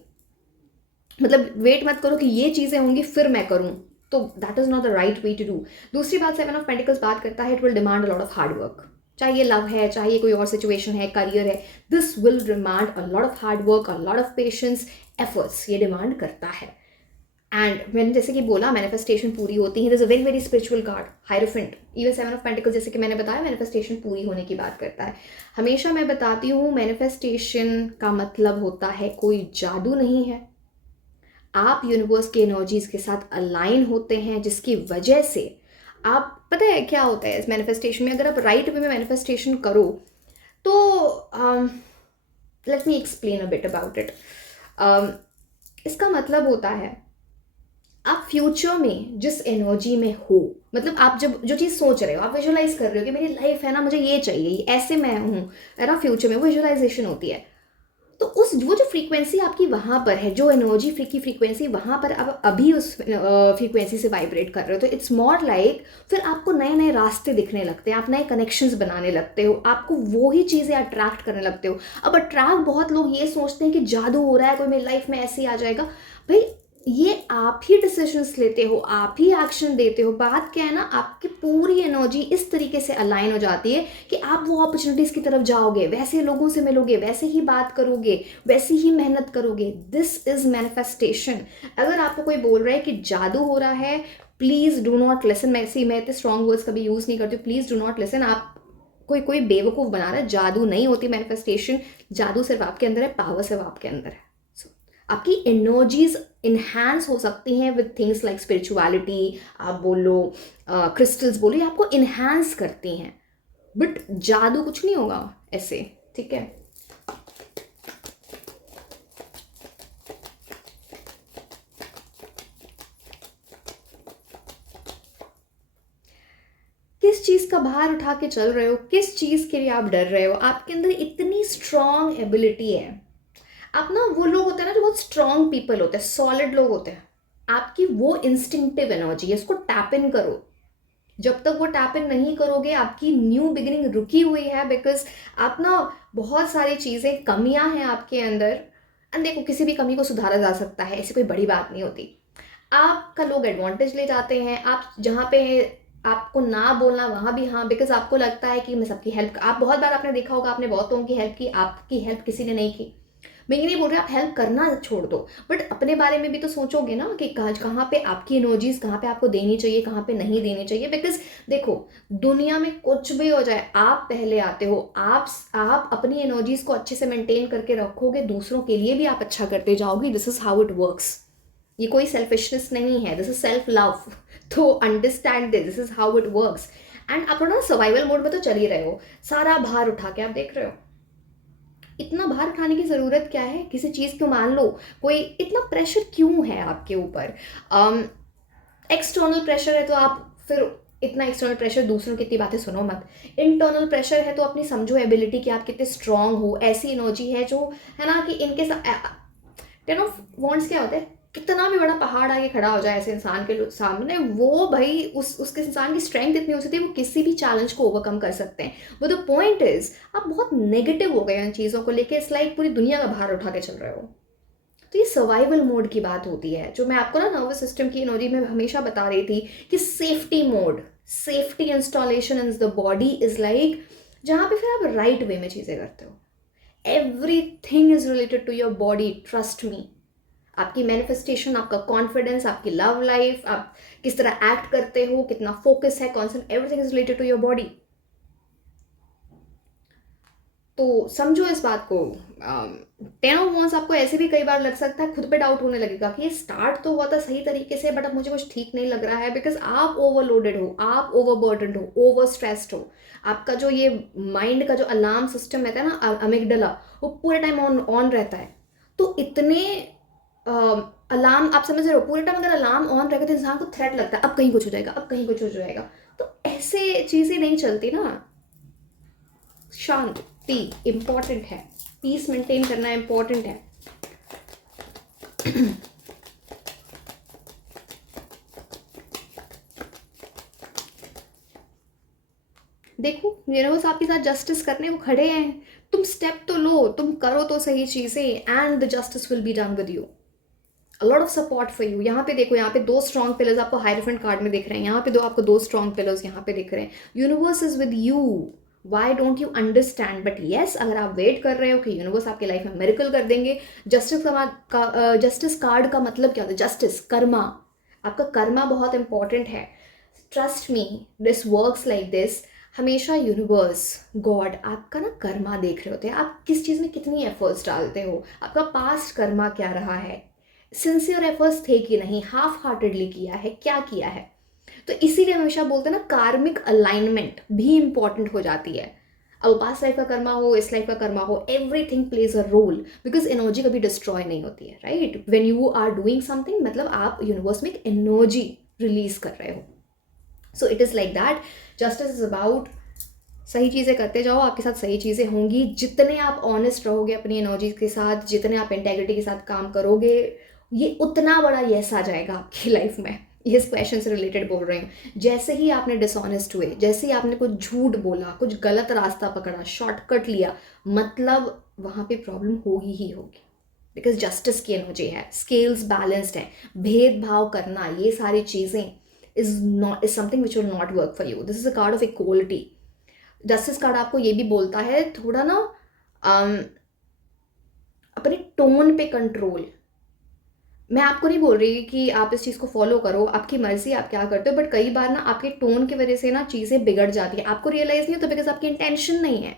मतलब वेट मत करो कि ये चीज़ें होंगी फिर मैं करूँ, तो that is not the right way to do. दूसरी बात, सेवन ऑफ पेंटिकल्स बात करता है, it will demand a lot of hard work. चाहे ये लव है, चाहे ये कोई और सिचुएशन है, करियर है, this will demand a lot of hard work, a lot of patience, efforts ये डिमांड करता है। एंड मैंने जैसे कि बोला मैनिफेस्टेशन पूरी होती है, this a very very spiritual card, hierophant. Even seven of pentacles जैसे कि मैंने बताया मैनिफेस्टेशन पूरी होने की बात करता है। हमेशा मैं बताती हूँ मैनिफेस्टेशन का मतलब होता है कोई जादू नहीं है, आप यूनिवर्स की एनर्जीज के साथ अलाइन होते हैं, जिसकी वजह से आप, पता है क्या होता है इस मैनिफेस्टेशन में, अगर आप राइट वे में मैनिफेस्टेशन करो तो late me explain a bit about it. इसका मतलब होता है आप फ्यूचर में जिस एनर्जी में हो, मतलब आप जब जो चीज़ सोच रहे हो, आप विजुलाइज कर रहे हो कि मेरी लाइफ है ना, मुझे ये चाहिए, ऐसे मैं हूँ, है ना, फ्यूचर में विजुलाइजेशन होती है। तो उस वो जो फ्रीक्वेंसी आपकी वहाँ पर है, जो एनर्जी की फ्रीक्वेंसी वहाँ पर आप अभी उस फ्रीक्वेंसी से वाइब्रेट कर रहे हो, तो इट्स मोर लाइक फिर आपको नए नए रास्ते दिखने लगते हैं, आप नए कनेक्शंस बनाने लगते हो, आपको वो ही चीज़ें अट्रैक्ट करने लगते हो। अब अट्रैक्ट बहुत लोग ये सोचते हैं कि जादू हो रहा है, कोई मेरी लाइफ में ऐसे ही आ जाएगा। भाई ये आप ही डिसीजंस लेते हो, आप ही एक्शन देते हो। बात क्या है ना, आपकी पूरी एनर्जी इस तरीके से अलाइन हो जाती है कि आप वो अपॉर्चुनिटीज़ की तरफ जाओगे, वैसे लोगों से मिलोगे, वैसे ही बात करोगे, वैसी ही मेहनत करोगे। This is manifestation. अगर आपको कोई बोल रहा है कि जादू हो रहा है, प्लीज़ डू नॉट लिसन। मैं इतने स्ट्रॉन्ग वर्ड्स कभी यूज़ नहीं करती, प्लीज़ डू नॉट लिसन। आप कोई कोई बेवकूफ़ बना रहा है, जादू नहीं होती मैनिफेस्टेशन। जादू सिर्फ आपके अंदर है, पावर सिर्फ आपके अंदर है। आपकी एनर्जीज इन्हांस हो सकती हैं विद थिंग्स लाइक स्पिरिचुअलिटी, आप बोलो क्रिस्टल्स बोलो, ये आपको इन्हांस करती हैं, बट जादू कुछ नहीं होगा ऐसे। ठीक है, किस चीज़ का भार उठा के चल रहे हो, किस चीज़ के लिए आप डर रहे हो, आपके अंदर इतनी स्ट्रॉन्ग एबिलिटी है। आप ना, वो लोग होते हैं ना जो बहुत स्ट्रॉन्ग पीपल होते हैं, सॉलिड लोग होते हैं, आपकी वो इंस्टिंक्टिव एनर्जी है, उसको टैप इन करो। जब तक वो टैप इन नहीं करोगे, आपकी न्यू बिगिनिंग रुकी हुई है, बिकॉज आप ना, बहुत सारी चीज़ें, कमियां हैं आपके अंदर। एंड देखो, किसी भी कमी को सुधारा जा सकता है, ऐसी कोई बड़ी बात नहीं होती। आपका लोग एडवांटेज ले जाते हैं, आप जहाँ पे आपको ना बोलना वहाँ भी हाँ, बिकॉज आपको लगता है कि मैं सबकी हेल्प, आप बहुत बार आपने देखा होगा, आपने बहुत लोगों की हेल्प की, आपकी हेल्प किसी ने नहीं की। मैं ये नहीं बोल रही आप हेल्प करना छोड़ दो, बट अपने बारे में भी तो सोचोगे ना कि कहाँ पे आपकी एनर्जीज, कहाँ पे आपको देनी चाहिए, कहाँ पे नहीं देनी चाहिए। बिकॉज देखो, दुनिया में कुछ भी हो जाए, आप पहले आते हो। आप अपनी एनर्जीज को अच्छे से मेंटेन करके रखोगे, दूसरों के लिए भी आप अच्छा करते जाओगे। This is how it works. ये कोई सेल्फिशनेस नहीं है, दिस इज सेल्फ लव। तो understand this is how it works. And आप ना सर्वाइवल मोड में तो चल ही रहे हो, सारा भार उठा के आप देख रहे हो। इतना भार उठाने की ज़रूरत क्या है किसी चीज़ को, मान लो कोई, इतना प्रेशर क्यों है आपके ऊपर। एक्सटर्नल प्रेशर है तो आप फिर इतना एक्सटर्नल प्रेशर, दूसरों की इतनी बातें सुनो मत। इंटरनल प्रेशर है तो अपनी समझो एबिलिटी कि आप कितने स्ट्रांग हो, ऐसी एनर्जी है जो, है ना, कि इनके टेन ऑफ वॉन्ड्स क्या होता है, कितना भी बड़ा पहाड़ आके खड़ा हो जाए ऐसे इंसान के सामने, वो भाई उसके इंसान की स्ट्रेंथ इतनी हो सकती है, वो किसी भी चैलेंज को ओवरकम कर सकते हैं। वो द पॉइंट इज, आप बहुत नेगेटिव हो गए इन चीज़ों को लेके, इट्स लाइक पूरी दुनिया का भार उठा के चल रहे हो। तो ये सर्वाइवल मोड की बात होती है, जो मैं आपको ना नर्वस सिस्टम की एनर्जी में हमेशा बता रही थी कि safety mode, safety installation in the body is like, जहाँ पे फिर आप राइट वे में चीज़ें करते हो। Everything is related to your body, trust me. आपकी मैनिफेस्टेशन, आपका कॉन्फिडेंस, आपकी लव लाइफ, आप किस तरह एक्ट करते हो, कितना फोकस है, consent, everything is related to your body. तो समझो इस बात को। 10 of Wands आपको ऐसे भी कई बार लग सकता है, खुद पे डाउट होने लगेगा कि ये स्टार्ट तो हुआ था सही तरीके से, बट अब मुझे कुछ ठीक नहीं लग रहा है, बिकॉज आप ओवरलोडेड हो, आप ओवरबर्डनड हो, ओवर स्ट्रेस्ड हो। आपका जो ये माइंड का जो अलार्म सिस्टम रहता है ना, अमिगडला, वो पूरे टाइम ऑन ऑन रहता है। तो इतने अलार्म, आप समझ रहे हो, पूरे टाइम अगर अलार्म ऑन रहेगा तो इंसान को थ्रेट लगता है, अब कहीं कुछ हो जाएगा, अब कहीं कुछ हो जाएगा। तो ऐसे चीज़ें नहीं चलती ना। शांति इम्पॉर्टेंट है, पीस मेंटेन करना इम्पॉर्टेंट है। देखो यूनिवर्स आपके साथ जस्टिस करने को खड़े हैं। तुम स्टेप तो लो, तुम करो तो सही चीजें, and the justice will be done with you. A lot of support for you. यहाँ पे देखो, यहाँ पे 2 स्ट्रॉन्ग पिलर्स आपको हाइरोफेंट कार्ड में दिख रहे हैं। यहाँ पे आपको 2 स्ट्रॉन्ग पिलर्स यहाँ पे दिख रहे हैं। Universe is with you. Why don't you understand? But yes, अगर आप वेट कर रहे हो कि यूनिवर्स आपके लाइफ में मिरेकल कर देंगे, जस्टिस कार्ड का मतलब क्या होता है? जस्टिस, कर्मा। आपका कर्मा बहुत इंपॉर्टेंट है। Trust me, this works like this. हमेशा यूनिवर्स, गॉड आपका ना कर्मा देख रहे होते हैं। आप किस चीज़ में कितनी एफर्ट्स डालते हो, आपका पास्ट कर्मा क्या रहा है, सिंसियर एफर्ट्स थे कि नहीं, हाफ हार्टेडली किया है, क्या किया है। तो इसीलिए हमेशा बोलते हैं ना, कार्मिक अलाइनमेंट भी इंपॉर्टेंट हो जाती है। अब पास्ट लाइफ का कर्मा हो, इस लाइफ का कर्मा हो, everything plays a role, because energy कभी डिस्ट्रॉय नहीं होती है, right? When you are doing something, मतलब आप यूनिवर्स में एक एनर्जी रिलीज कर रहे हो। So it is like that. Justice is about सही चीज़ें करते जाओ, आपके साथ सही चीज़ें होंगी। जितने आप ऑनेस्ट रहोगे अपनी एनर्जी के साथ, जितने आप इंटेग्रिटी के साथ काम करोगे, ये उतना बड़ा यस आ जाएगा आपकी लाइफ में। ये इस क्वेश्चन से रिलेटेड बोल रही हूँ। जैसे ही आपने डिसऑनेस्ट हुए, जैसे ही आपने कुछ झूठ बोला, कुछ गलत रास्ता पकड़ा, शॉर्टकट लिया, मतलब वहाँ पे प्रॉब्लम होगी ही होगी। बिकॉज जस्टिस की एनर्जी है, स्केल्स बैलेंस्ड है। भेदभाव करना, ये सारी चीज़ें is something which will not work for you. This is a card of equality. Justice card आपको ये भी बोलता है थोड़ा ना अपने टोन पे कंट्रोल। मैं आपको नहीं बोल रही कि आप इस चीज़ को फॉलो करो, आपकी मर्जी, आप क्या करते हो, बट कई बार ना आपके टोन की वजह से ना चीज़ें बिगड़ जाती है। आपको रियलाइज़ नहीं होता बिकॉज आपकी इंटेंशन नहीं है,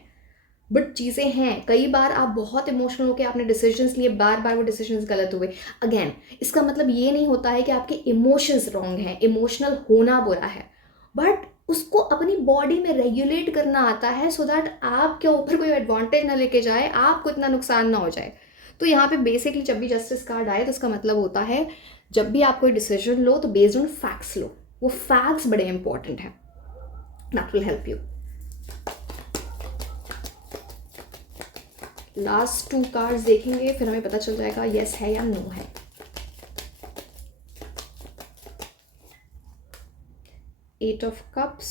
बट चीज़ें हैं। कई बार आप बहुत इमोशनल होकर आपने डिसीजंस लिए, बार बार वो डिसीजंस गलत हुए। अगेन, इसका मतलब ये नहीं होता है कि आपके इमोशंस रॉन्ग हैं, इमोशनल होना बुरा है, बट उसको अपनी बॉडी में रेगुलेट करना आता है, सो दैट आपके ऊपर कोई एडवांटेज ना लेके जाए, आपको इतना नुकसान ना हो जाए। तो यहाँ पे बेसिकली जब भी जस्टिस कार्ड आए तो उसका मतलब होता है, जब भी आप कोई डिसीजन लो तो बेस्ड ऑन फैक्ट्स लो। वो फैक्ट्स बड़े इंपॉर्टेंट हैं। That will help you. Last 2 cards देखेंगे, फिर हमें पता चल जाएगा यस है या नो है। Eight of Cups.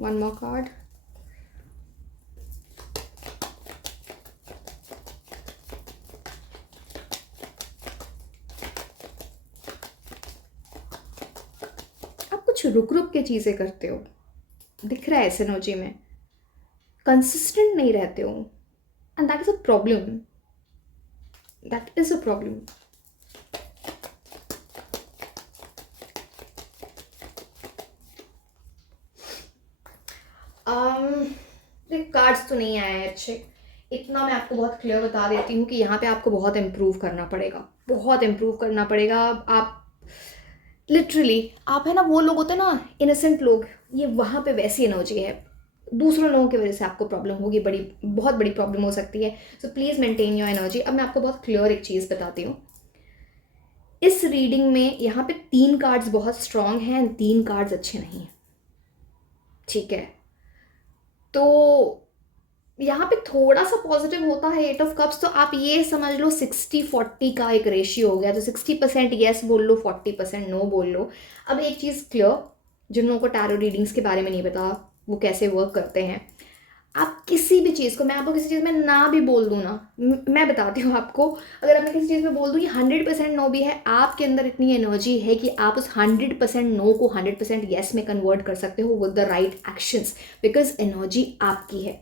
One more card. आप कुछ रुक रुक के चीज़ें करते हो, दिख रहा है इस एनर्जी में। कंसिस्टेंट नहीं रहते हो, and that is a problem. That is a problem. Cards तो नहीं आए हैं अच्छे, इतना मैं आपको बहुत क्लियर बता देती हूँ कि यहाँ पे आपको बहुत इम्प्रूव करना पड़ेगा, बहुत इम्प्रूव करना पड़ेगा। आप लिटरली, आप है ना वो लोग होते हैं ना इनोसेंट लोग, ये वहाँ पे वैसी एनर्जी है। दूसरों लोगों की वजह से आपको प्रॉब्लम होगी, बड़ी बहुत बड़ी प्रॉब्लम हो सकती है। So please maintain your energy. अब मैं आपको बहुत क्लियर एक चीज़ बताती हूँ। इस रीडिंग में यहाँ पे 3 कार्ड्स बहुत स्ट्रांग हैं, 3 कार्ड्स अच्छे नहीं हैं, ठीक है? तो यहाँ पे थोड़ा सा पॉजिटिव होता है 8 ऑफ कप्स, तो आप ये समझ लो 60-40 का एक रेशियो हो गया। तो 60% येस बोल लो, 40% नो बोल लो। अब एक चीज़ क्लियर, जिन लोगों को टैरो रीडिंग्स के बारे में नहीं पता वो कैसे वर्क करते हैं, आप किसी भी चीज़ को, मैं आपको किसी चीज़ में ना भी बोल दूँ ना, मैं बताती हूँ आपको, अगर मैं किसी चीज़ में बोल दूँ ये 100% नो भी है, आपके अंदर इतनी एनर्जी है कि आप उस 100% नो को 100% येस में कन्वर्ट कर सकते हो with the right actions, because energy आपकी है,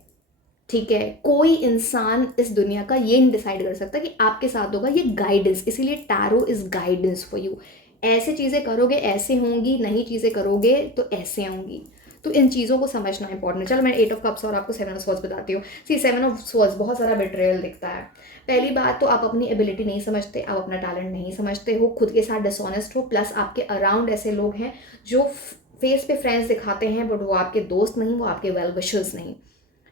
ठीक है? कोई इंसान इस दुनिया का ये नहीं डिसाइड कर सकता कि आपके साथ होगा, ये गाइडेंस। इसीलिए tarot is guidance for you. ऐसे चीज़ें करोगे ऐसे होंगी, नहीं चीज़ें करोगे तो ऐसे होंगी। तो इन चीज़ों को समझना इंपॉर्टेंट है। चलो मैं 8 ऑफ कप्स और आपको 7 ऑफ स्वॉर्ड्स बताती हूँ। सी 7 ऑफ स्वॉर्ड्स बहुत सारा बिट्रेयल दिखता है। पहली बात तो आप अपनी एबिलिटी नहीं समझते, आप अपना टैलेंट नहीं समझते हो, खुद के साथ डिसऑनेस्ट हो, प्लस आपके अराउंड ऐसे लोग हैं जो फेस पे फ्रेंड्स दिखाते हैं बट वो आपके दोस्त नहीं, वो आपके वेल विशर्स नहीं,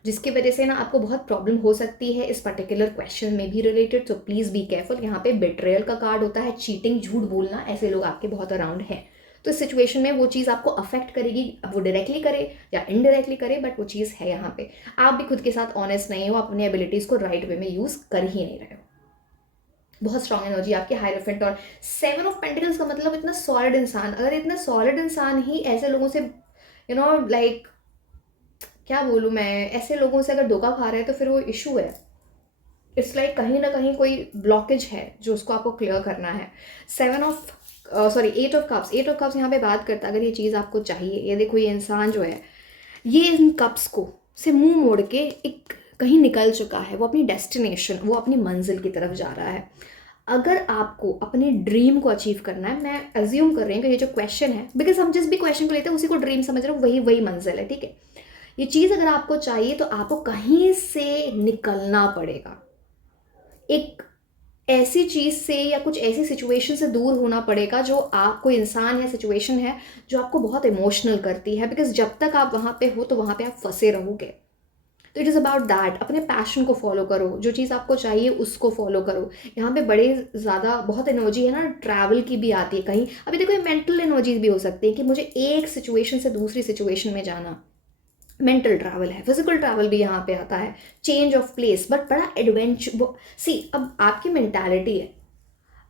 जिसकी वजह से ना आपको बहुत प्रॉब्लम हो सकती है इस पर्टिकुलर क्वेश्चन में भी रिलेटेड। तो प्लीज़ बी केयरफुल। यहाँ पे बिट्रेयल का कार्ड होता है, चीटिंग, झूठ बोलना, ऐसे लोग आपके बहुत अराउंड हैं। तो इस सिचुएशन में वो चीज़ आपको अफेक्ट करेगी, अब वो डायरेक्टली करे या इनडायरेक्टली करे, बट वो चीज़ है यहाँ पे। आप भी खुद के साथ ऑनेस्ट नहीं हो, अपनी एबिलिटीज़ को राइट वे में यूज़ कर ही नहीं रहे हो। बहुत स्ट्रॉन्ग एनर्जी आपकी हायरोफेंट। और 7 ऑफ पेंटिकल्स का मतलब इतना सॉलिड इंसान, अगर इतना सॉलिड इंसान ही ऐसे लोगों से लाइक क्या बोलूँ मैं, ऐसे लोगों से अगर धोखा खा रहे हैं तो फिर वो इशू है। इट्स लाइक कहीं ना कहीं कोई ब्लॉकेज है जो उसको आपको क्लियर करना है। 8 ऑफ कप्स, 8 ऑफ कप्स यहाँ पे बात करता है अगर ये चीज़ आपको चाहिए। ये देखो, ये इंसान जो है ये इन कप्स को से मुंह मोड़ के एक कहीं निकल चुका है, वो अपनी डेस्टिनेशन, वो अपनी मंजिल की तरफ जा रहा है। अगर आपको अपने ड्रीम को अचीव करना है, मैं अज्यूम कर रही हूँ कि ये जो क्वेश्चन है, बिकॉज हम जिस भी क्वेश्चन को लेते हैं उसी को ड्रीम समझ रहे हो, वही वही मंजिल है, ठीक है। ये चीज़ अगर आपको चाहिए तो आपको कहीं से निकलना पड़ेगा, एक ऐसी चीज़ से या कुछ ऐसी सिचुएशन से दूर होना पड़ेगा जो आप, कोई इंसान या सिचुएशन है जो आपको बहुत इमोशनल करती है, बिकॉज जब तक आप वहाँ पे हो तो वहाँ पे आप फंसे रहोगे। तो इट इज़ अबाउट दैट। अपने पैशन को फॉलो करो, जो चीज़ आपको चाहिए उसको फॉलो करो। यहाँ पे बड़े ज़्यादा बहुत एनर्जी है ना, ट्रैवल की भी आती है कहीं। अभी देखो, ये मेंटल एनर्जीज भी हो सकती है कि मुझे एक सिचुएशन से दूसरी सिचुएशन में जाना, मेंटल ट्रैवल है। फिजिकल ट्रैवल भी यहाँ पे आता है, चेंज ऑफ प्लेस, बट बड़ा एडवेंचर। सी, अब आपकी मेंटालिटी है,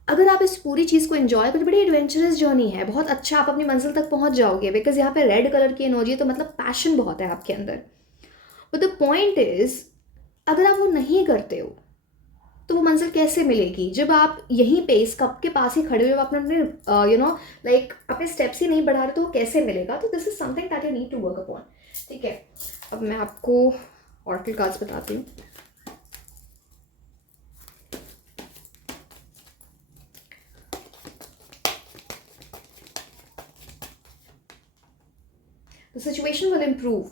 अगर आप इस पूरी चीज़ को एंजॉय करो, बड़ी एडवेंचरस जर्नी है, बहुत अच्छा आप अपनी मंजिल तक पहुँच जाओगे, बिकॉज यहाँ पे रेड कलर की एनर्जी है, तो मतलब पैशन बहुत है आपके अंदर। बट द पॉइंट इज, अगर आप वो नहीं करते हो तो वो मंजिल कैसे मिलेगी? जब आप यहीं पे इस कप के पास ही खड़े हुए अपने लाइक अपने स्टेप्स ही नहीं बढ़ा रहे तो वो कैसे मिलेगा? तो this is something that you need to work upon, ठीक है। अब मैं आपको ऑरेकल कार्ड्स बताती हूँ। The situation will improve.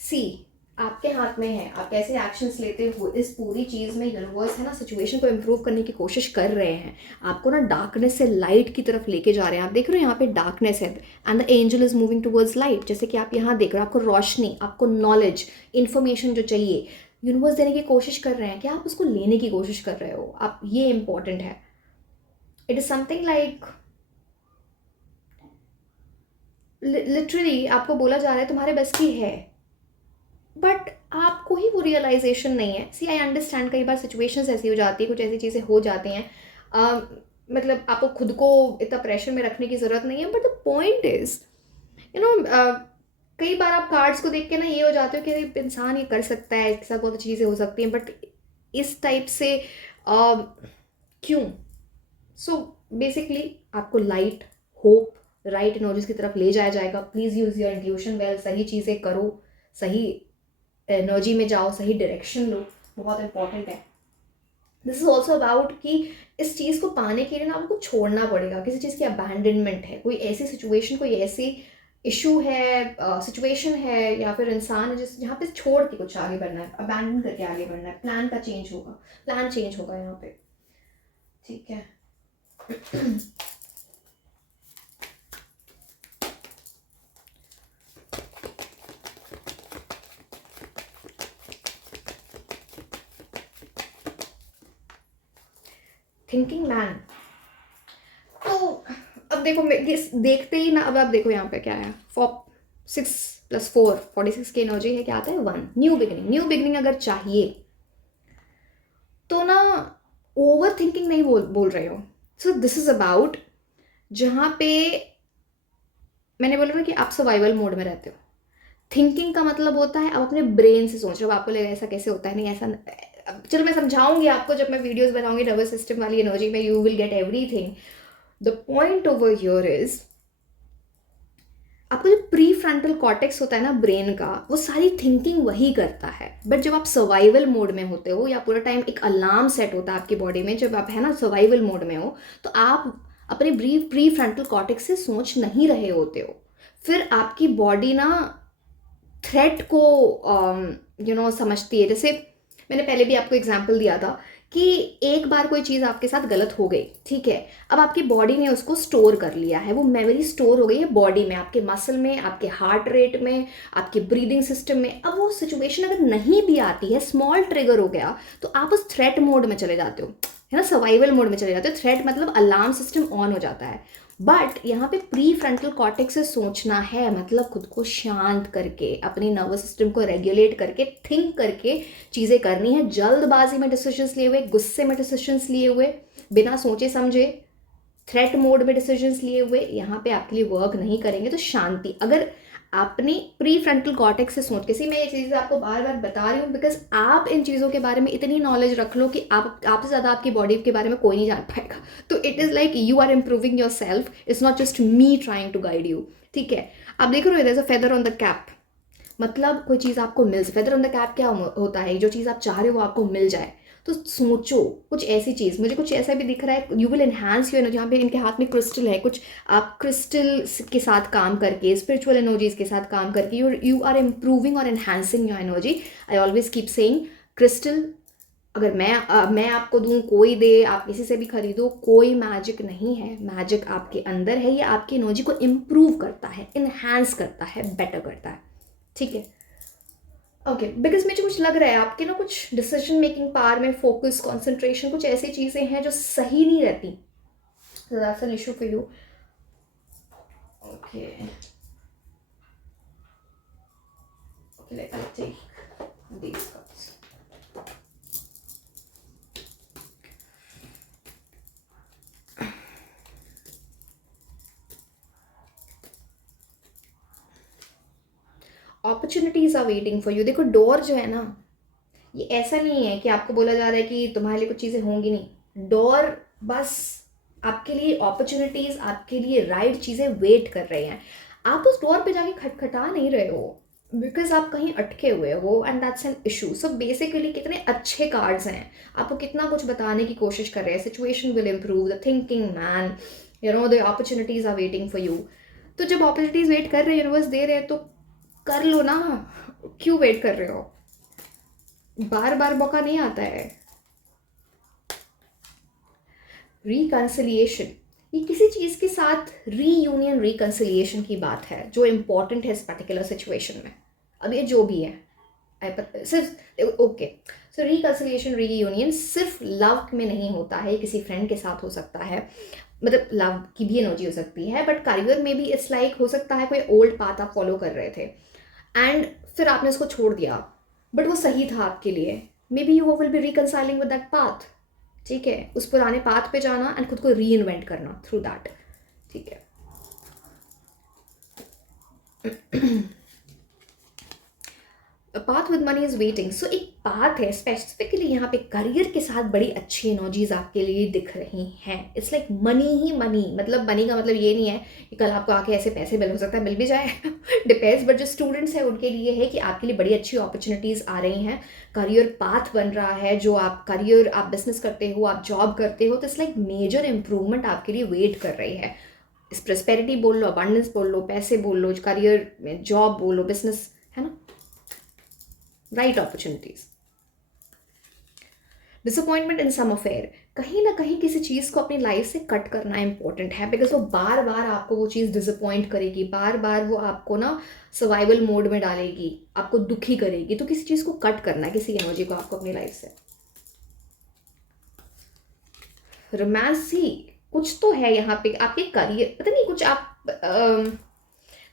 See, आपके हाथ में है, आप कैसे एक्शंस लेते हो इस पूरी चीज़ में। यूनिवर्स है ना, सिचुएशन को इम्प्रूव करने की कोशिश कर रहे हैं, आपको ना डार्कनेस से लाइट की तरफ लेके जा रहे हैं। आप देख रहे हो यहाँ पे डार्कनेस है and the angel is moving towards light. जैसे कि आप यहाँ देख रहे हो, आपको रोशनी, आपको नॉलेज, इन्फॉर्मेशन जो चाहिए यूनिवर्स देने की कोशिश कर रहे हैं, कि आप उसको लेने की कोशिश कर रहे हो। आप, ये इंपॉर्टेंट है। It is something like literally आपको बोला जा रहा है तुम्हारे बस की है, बट आपको ही वो रियलाइजेशन नहीं है। सी, आई अंडरस्टैंड, कई बार सिचुएशंस ऐसी हो जाती है, कुछ ऐसी चीज़ें हो जाती हैं, मतलब आपको खुद को इतना प्रेशर में रखने की ज़रूरत नहीं है। बट द पॉइंट इज़, कई बार आप कार्ड्स को देख के ना ये हो जाते हो कि इंसान ये कर सकता है, इसके साथ बहुत अच्छी चीज़ें हो सकती हैं, बट इस टाइप से क्यों? सो बेसिकली आपको लाइट, होप, राइट एनर्जीज की तरफ ले जाया जाएगा। Please use your intuition well, सही चीज़ें करो, सही एनर्जी में जाओ, सही डायरेक्शन लो, बहुत इंपॉर्टेंट है। दिस इज ऑल्सो अबाउट कि इस चीज़ को पाने के लिए ना आपको छोड़ना पड़ेगा, किसी चीज़ की अबैंडनमेंट है, कोई ऐसी सिचुएशन, कोई ऐसी इशू है, सिचुएशन है या फिर इंसान है जिस जहाँ पे छोड़ के कुछ आगे बढ़ना है, अबैंडन करके आगे बढ़ना है। प्लान का चेंज होगा, प्लान चेंज होगा यहाँ पे, ठीक है। थिंकिंग मैन, तो अब देखो, ये देखते ही ना, अब आप देखो यहाँ पे क्या है, 6 + 4 46 की एनर्जी है, क्या आता है 1, न्यू बिगिनिंग। न्यू बिगिनिंग अगर चाहिए तो ना ओवर थिंकिंग नहीं बोल रहे हो। सो दिस इज अबाउट, जहाँ पे मैंने बोला ना कि आप सर्वाइवल मोड में रहते हो। थिंकिंग का मतलब होता है आप अपने ब्रेन से सोच रहे हो। आपको लगेगा ऐसा कैसे होता है, नहीं ऐसा, चलो मैं समझाऊंगी आपको जब मैं वीडियोस बनाऊंगी नर्वस सिस्टम वाली एनर्जी में, you will get everything. The point over here is, आपका जो प्री फ्रंटल कॉर्टेक्स होता है ना ब्रेन का, वो सारी थिंकिंग वही करता है। बट जब आप सर्वाइवल मोड में होते हो, या पूरा टाइम एक अलार्म सेट होता है आपकी बॉडी में, जब आप है ना सर्वाइवल मोड में हो, तो आप अपने प्री फ्रंटल कॉर्टेक्स से सोच नहीं रहे होते हो। फिर आपकी बॉडी ना थ्रेट को समझती है। जैसे मैंने पहले भी आपको एग्जांपल दिया था कि एक बार कोई चीज़ आपके साथ गलत हो गई, ठीक है, अब आपकी बॉडी ने उसको स्टोर कर लिया है, वो मेमोरी स्टोर हो गई है बॉडी में, आपके मसल में, आपके हार्ट रेट में, आपके ब्रीदिंग सिस्टम में। अब वो सिचुएशन अगर नहीं भी आती है, स्मॉल ट्रिगर हो गया, तो आप उस थ्रेट मोड में चले जाते हो, है ना, सर्वाइवल मोड में चले जाते हो। थ्रेट मतलब अलार्म सिस्टम ऑन हो जाता है। बट यहाँ पे प्री फ्रंटल कॉर्टेक्स से सोचना है, मतलब खुद को शांत करके, अपनी नर्वस सिस्टम को रेगुलेट करके, थिंक करके चीज़ें करनी है। जल्दबाजी में डिसीजंस लिए हुए, गुस्से में डिसीजंस लिए हुए, बिना सोचे समझे थ्रेट मोड में डिसीजंस लिए हुए यहाँ पे आपके लिए वर्क नहीं करेंगे। तो शांति, अगर आपने प्री फ्रंटल कॉर्टेक्स से सोच के, सी मैं ये चीज़ें आपको बार बार बता रही हूँ बिकॉज आप इन चीज़ों के बारे में इतनी नॉलेज रख लो कि आपसे ज़्यादा आपकी बॉडी के बारे में कोई नहीं जान पाएगा। तो it is like you are improving yourself, it's not just me trying to guide you. ठीक है, आप देख रहे हो, there is a feather on the cap, मतलब कोई चीज़ आपको मिल, फेदर ऑन द कैप क्या होता है, जो चीज़ आप चाह रहे हो वो आपको मिल जाए। तो सोचो कुछ ऐसी चीज़, मुझे कुछ ऐसा भी दिख रहा है, you will enhance your energy. यहाँ पे इनके हाथ में क्रिस्टल है, कुछ आप क्रिस्टल के साथ काम करके, स्पिरिचुअल एनर्जीज के साथ काम करके यू आर इम्प्रूविंग और enhancing your energy. I always keep saying crystal अगर मैं आपको दूं, कोई दे, आप किसी से भी खरीदो, कोई मैजिक नहीं है। मैजिक आपके अंदर है, ये आपकी एनर्जी को इम्प्रूव करता है, इन्हांस करता है, बेटर करता है। ठीक है, ओके, बिकॉज मुझे कुछ लग रहा है आपके ना कुछ डिसीजन मेकिंग पावर में, फोकस, कंसंट्रेशन, कुछ ऐसी चीज़ें हैं जो सही नहीं रहती। So that's an issue for you. Okay. Okay, let me take these cards. Opportunities are waiting for you. देखो डोर जो है ना, ये ऐसा नहीं है कि आपको बोला जा रहा है कि तुम्हारे लिए कुछ चीज़ें होंगी नहीं। डोर बस आपके लिए अपॉर्चुनिटीज, आपके लिए राइट चीज़ें वेट कर रही हैं। आप उस डोर पे जाके खटखटा नहीं रहे हो बिकॉज आप कहीं अटके हुए हो, and that's an issue. So basically कितने अच्छे कार्ड्स हैं, आपको कितना कुछ बताने की कोशिश कर रहे हैं। Situation will improve, the thinking man, the opportunities are waiting for you. तो जब अपॉर्चुनिटीज वेट कर रहे हैं, यूनिवर्स दे रहे हैं, तो कर लो ना, क्यों वेट कर रहे हो? बार बार मौका नहीं आता है। रिकंसिलिएशन, ये किसी चीज के साथ रीयूनियन, रिकंसिलिएशन की बात है जो इंपॉर्टेंट है इस पर्टिकुलर सिचुएशन में। अब ये जो भी है सिर्फ ओके, सो रिकंसिलिएशन, रीयूनियन सिर्फ लव में नहीं होता है, किसी फ्रेंड के साथ हो सकता है, मतलब लव की भी एनर्जी हो सकती है, बट करियर में भी इट्स लाइक हो सकता है कोई ओल्ड पाथ आप फॉलो कर रहे थे एंड फिर आपने उसको छोड़ दिया, बट वो सही था आपके लिए। May be you will be reconciling with that path. ठीक है, उस पुराने पाथ पे जाना एंड खुद को री इन्वेंट करना थ्रू दैट। ठीक है, path with money is waiting. So एक पाथ है स्पेसिफिकली यहाँ पे करियर के साथ, बड़ी अच्छी एनर्जीज आपके लिए दिख रही हैं। It's like money he money, मतलब मनी का मतलब ये नहीं है कि कल आपको आके ऐसे पैसे मिल, हो सकता है मिल भी जाए डिपेंड्स, बट जो स्टूडेंट्स हैं उनके लिए है कि आपके लिए बड़ी अच्छी अपॉर्चुनिटीज़ आ रही हैं, करियर पाथ बन रहा है, जो आप करियर, आप बिजनेस करते हो, आप जॉब करते हो, तो इट्स लाइक मेजर इंप्रूवमेंट आपके लिए वेट कर रही है। इस प्रॉस्पेरिटी बोल लो, अबंडेंस बोल लो, पैसे बोल लो, करियर में जॉब बोलो, बिजनेस, है ना, राइट अपॉर्चुनिटीज। डिसअपॉइंटमेंट इन सम अफेयर, कहीं ना कहीं किसी चीज़ को अपनी लाइफ से कट करना इंपॉर्टेंट है, बिकॉज वो बार बार आपको वो चीज़ डिसअपॉइंट करेगी, बार बार वो आपको ना सर्वाइवल मोड में डालेगी, आपको दुखी करेगी। तो किसी चीज़ को कट करना है, किसी एनर्जी को आपको अपनी लाइफ से। रोमांस ही कुछ तो है यहाँ पे, आपके करियर, पता नहीं कुछ आप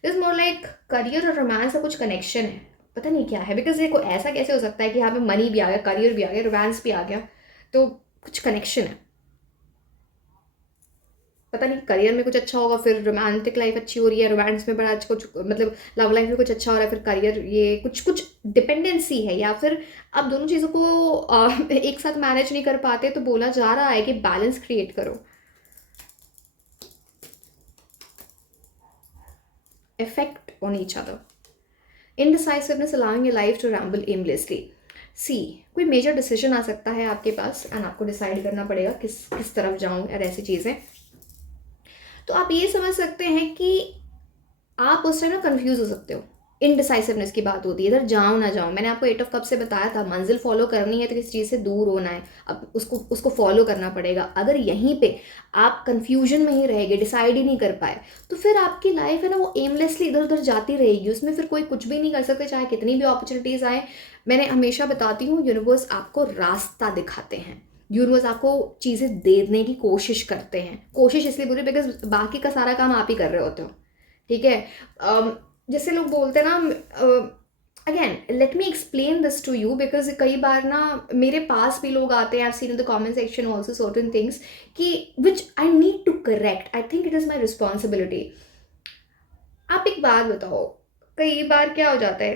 इज मोर लाइक करियर और रोमांस का कुछ कनेक्शन है, पता नहीं क्या है। बिकॉज देखो ऐसा कैसे हो सकता है कि यहाँ पे मनी भी आ गया, करियर भी आ गया, रोमांस भी आ गया, तो कुछ कनेक्शन है। पता नहीं, करियर में कुछ अच्छा होगा, फिर रोमांटिक लाइफ अच्छी हो रही है, रोमांस में बड़ा अच्छा कुछ, मतलब लव लाइफ में कुछ अच्छा हो रहा है, फिर करियर, ये कुछ कुछ डिपेंडेंसी है, या फिर आप दोनों चीज़ों को एक साथ मैनेज नहीं कर पाते, तो बोला जा रहा है कि बैलेंस क्रिएट करो। Effect on each other, indecisiveness, allowing your life to ramble aimlessly. See, कोई मेजर डिसीजन आ सकता है आपके पास एंड आपको डिसाइड करना पड़ेगा किस किस तरफ जाऊँ, और ऐसी चीज़ें। तो आप ये समझ सकते हैं कि आप उस टाइम ना कन्फ्यूज हो सकते हो, इनडिसाइसिवनेस की बात होती है, इधर जाऊँ ना जाऊँ। मैंने आपको 8 ऑफ कप से बताया था, मंजिल फॉलो करनी है तो किसी चीज़ से दूर होना है, अब उसको उसको फॉलो करना पड़ेगा। अगर यहीं पे आप कंफ्यूजन में ही रहेंगे, डिसाइड ही नहीं कर पाए, तो फिर आपकी लाइफ है ना वो एमलेसली इधर उधर जाती रहेगी, उसमें फिर कोई कुछ भी नहीं कर सकते, चाहे कितनी भी अपॉर्चुनिटीज़ आए। मैंने हमेशा बताती हूँ, यूनिवर्स आपको रास्ता दिखाते हैं, यूनिवर्स आपको चीज़ें देने की कोशिश करते हैं। कोशिश इसलिए बुरी बिकॉज बाकी का सारा काम आप ही कर रहे होते हो, ठीक है। जैसे लोग बोलते हैं ना, again let me explain this to you, because कई बार ना मेरे पास भी लोग आते हैं, I seen in the comment section also certain things कि which I need to correct, I think it is my responsibility. आप एक बात बताओ, कई बार क्या हो जाता है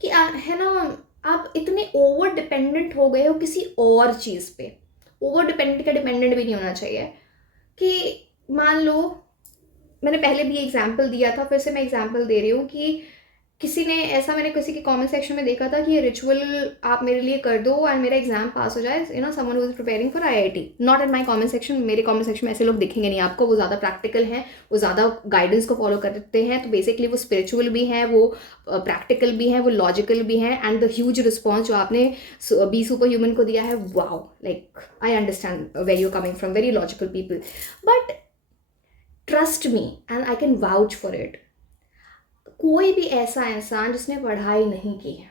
कि है ना, आप इतने ओवर डिपेंडेंट हो गए हो किसी और चीज़ पे। ओवर डिपेंडेंट का डिपेंडेंट भी नहीं होना चाहिए। कि मान लो, मैंने पहले भी एग्जाम्पल दिया था, फिर से मैं एग्जाम्पल दे रही हूँ कि किसी ने ऐसा, मैंने किसी के कमेंट सेक्शन में देखा था कि ये रिचुअल आप मेरे लिए कर दो एंड मेरा एग्जाम पास हो जाए, you know, someone who is preparing for IIT. Not in my comment section, मेरे कमेंट सेक्शन में ऐसे लोग दिखेंगे नहीं आपको, वो ज़्यादा प्रैक्टिकल हैं, वो ज़्यादा गाइडेंस को फॉलो करते हैं, तो बेसिकली वो स्पिरिचुअल भी हैं, वो प्रैक्टिकल भी हैं, वो लॉजिकल भी हैं। एंड द ह्यूज रिस्पॉन्स जो आपने बी सुपर ह्यूमन को दिया है, wow, like I understand where you coming from, very logical people. But trust me and I can vouch for it, कोई भी ऐसा इंसान जिसने पढ़ाई नहीं की है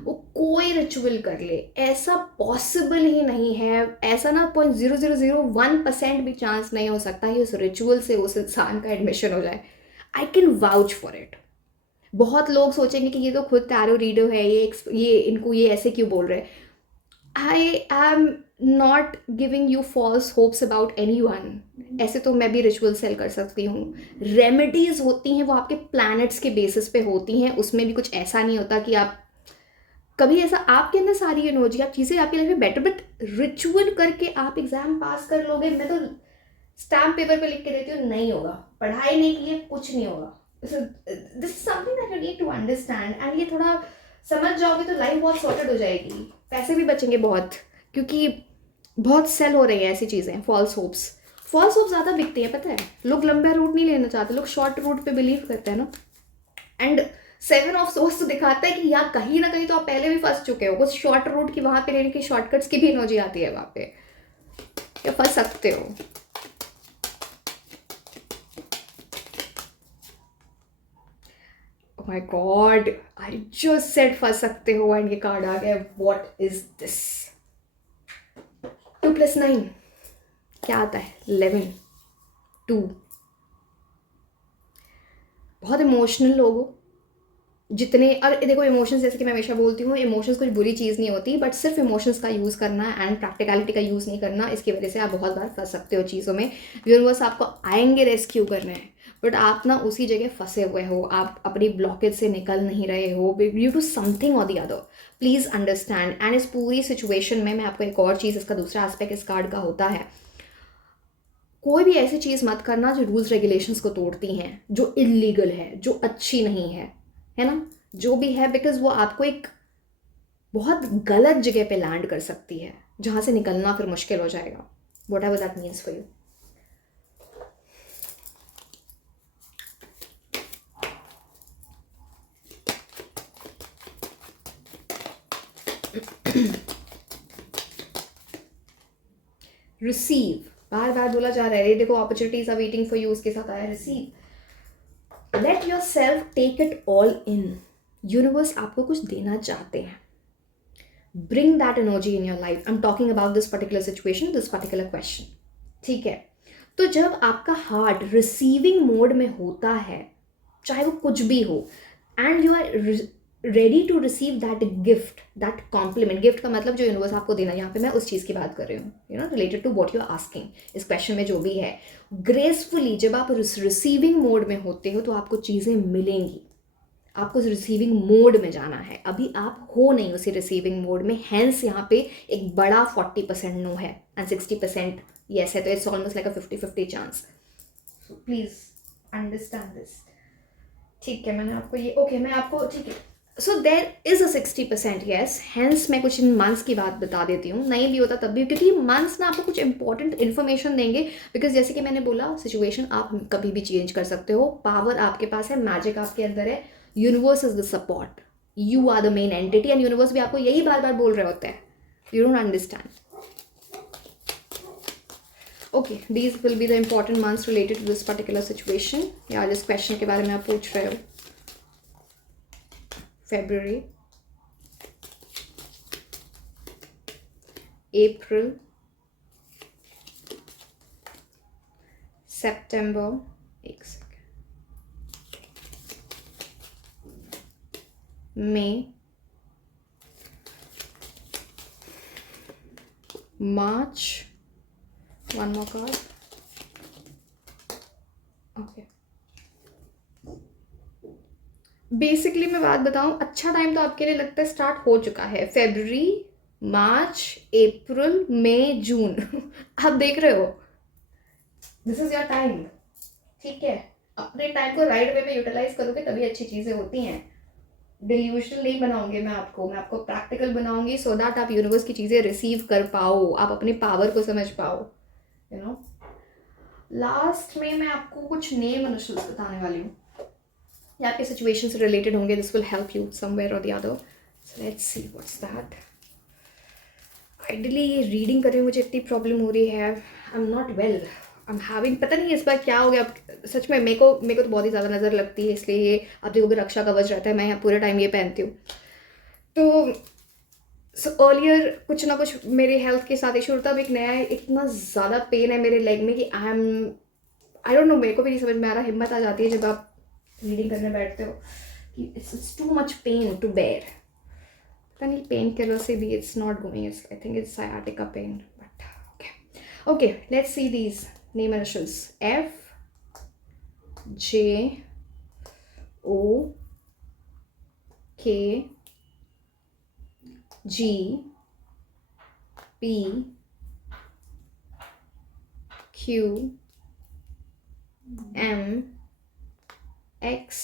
वो कोई रिचुअल कर ले, ऐसा पॉसिबल ही नहीं है। ऐसा ना 0.0001% भी चांस नहीं हो सकता कि उस रिचुअल से उस इंसान का एडमिशन हो जाए। आई कैन वाउच फॉर इट। बहुत लोग सोचेंगे कि ये तो खुद टैरो रीडर है, ये इनको ये ऐसे क्यों बोल रहे हैं। I am not giving you false hopes about anyone. ऐसे तो मैं भी रिचुअल सेल कर सकती हूँ। रेमेडीज होती हैं वो आपके प्लैनेट्स के बेसिस पे होती हैं, उसमें भी कुछ ऐसा नहीं होता कि आप कभी ऐसा आपके अंदर सारी एनर्जी, आप चीज़ें आपकी लाइफ में बेटर, बट रिचुअल करके आप एग्जाम पास कर लोगे, मैं तो स्टैम्प पेपर पे लिख के देती हूँ, नहीं होगा। पढ़ाई नहीं की है, कुछ नहीं होगा। This is something that you need to understand, and ये थोड़ा समझ जाओगे तो लाइफ बहुत सॉर्टेड हो जाएगी, पैसे भी बचेंगे बहुत, क्योंकि बहुत सेल हो रही है ऐसी चीज़ें, फॉल्स होप्स। फॉल्स होप ज़्यादा बिकती है, पता है, लोग लंबा रूट नहीं लेना चाहते, लोग शॉर्ट रूट पे बिलीव करते हैं ना। एंड 7 ऑफ सोर्स तो दिखाता है कि या कहीं ना कहीं तो आप पहले भी फंस चुके हो, कुछ शॉर्ट रूट की वहां पे लेने की, शॉर्टकट्स की भी एनर्जी आती है वहां पे, या फंस सकते हो। Oh my God, I just said फंस सकते हो एंड ये कार्ड आ गया। What is this? 2 + 9 क्या आता है? 11, 2। बहुत इमोशनल लोग हो, जितने, और देखो इमोशंस, जैसे कि मैं हमेशा बोलती हूँ, इमोशंस कोई बुरी चीज़ नहीं होती, बट सिर्फ इमोशंस का यूज़ करना एंड प्रैक्टिकलिटी का यूज़ नहीं करना, इसकी वजह से आप बहुत बार फंस सकते हो चीज़ों में। यूनिवर्स आपको आएंगे रेस्क्यू करने, बट आप ना उसी जगह फंसे हुए हो, आप अपनी ब्लॉकेज से निकल नहीं रहे हो ड्यू टू समथिंग और the other. Please understand. And इस पूरी सिचुएशन में मैं आपको एक और चीज़, इसका दूसरा एस्पेक्ट इस कार्ड का होता है, कोई भी ऐसी चीज़ मत करना जो रूल्स रेगुलेशंस को तोड़ती हैं, जो इलीगल है, जो अच्छी नहीं है ना, जो भी है, बिकॉज वो आपको एक बहुत गलत जगह पे लैंड कर सकती है, जहाँ से निकलना फिर मुश्किल हो जाएगा। Whatever that means for you. Receive, बार बार बोला जा रहा है, ये देखो, opportunities are waiting for you, उसके साथ आया receive. Let yourself take it all in. Universe आपको कुछ देना चाहते हैं, bring that energy in your life. I am talking about this particular situation, this particular question, ठीक है। तो जब आपका हार्ट रिसीविंग मोड में होता है, चाहे वो कुछ भी हो, and you are ready to receive that gift, that compliment, gift का मतलब जो यूनिवर्स आपको देना, यहाँ पे मैं उस चीज़ की बात कर रही हूँ, you know, related to what you are asking, इस क्वेश्चन में जो भी है, ग्रेसफुली जब आप रिसीविंग मोड में होते हो तो आपको चीज़ें मिलेंगी। आपको उस रिसीविंग मोड में जाना है, अभी आप हो नहीं उसी रिसीविंग मोड में, हैंस यहाँ पे एक बड़ा 40% नो है एंड 60% येस है, तो it's almost like a 50-50 chance. Please understand this, ठीक है। मैंने आपको ये, ओके, मैं आपको, ठीक है, so there is a 60% yes, hence मैं कुछ इन मंथ्स की बात बता देती हूँ, नहीं भी होता तब भी, क्योंकि मंथ्स ना आपको कुछ इंपॉर्टेंट इन्फॉर्मेशन देंगे। बिकॉज जैसे कि मैंने बोला, सिचुएशन आप कभी भी चेंज कर सकते हो, पावर आपके पास है, मैजिक आपके अंदर है, universe is the support, you are the main entity, and universe भी आपको यही बार बार बोल रहे होते हैं, you don't understand. Okay, these will be the important months related to this particular situation, या जिस क्वेश्चन के बारे में आप पूछ रहे हो। February, April, September, एक second, May, March, one more card, okay। Basically मैं बात बताऊं, अच्छा टाइम तो आपके लिए लगता है स्टार्ट हो चुका है। फेब्रुवरी, मार्च, अप्रैल, मई, जून आप देख रहे हो, दिस इज योर टाइम, ठीक है। अपने टाइम को राइट वे में यूटिलाइज करोगे तभी अच्छी चीज़ें होती हैं। डिल्यूशनल नहीं बनाऊंगी मैं आपको प्रैक्टिकल बनाऊंगी, सो दैट आप यूनिवर्स की चीज़ें रिसीव कर पाओ, आप अपने पावर को समझ पाओ, यू नो। लास्ट में मैं आपको कुछ नेम इनिशियल्स बताने वाली हूँ, ये आपके सिचुएशन से रिलेटेड होंगे, this will help you somewhere और the other. So let's see what's that. Ideally ये रीडिंग करने में मुझे इतनी प्रॉब्लम हो रही है, I am not well, I am having, पता नहीं इस बार क्या हो गया। सच में मेरे को तो बहुत ही ज़्यादा नज़र लगती है, इसलिए ये आप देखोगे रक्षा कवच रहता है, मैं यहाँ पूरे टाइम ये पहनती हूँ। तो सो अर्लियर कुछ ना कुछ मेरे हेल्थ के साथ इशू होता है, अब एक नया है, इतना ज़्यादा पेन है मेरे लेग में कि आई डोंट नो, मेरे को भी नहीं समझ में आ रहा, हिम्मत आ जाती है जब आप रीडिंग करने बैठते हो कि it's too much pain to bear. पता नहीं पेन किलर से भी it's not going, I think it's sciatica pain, but okay let's see these name initials, F, J, O, K, G, P, Q, M, X,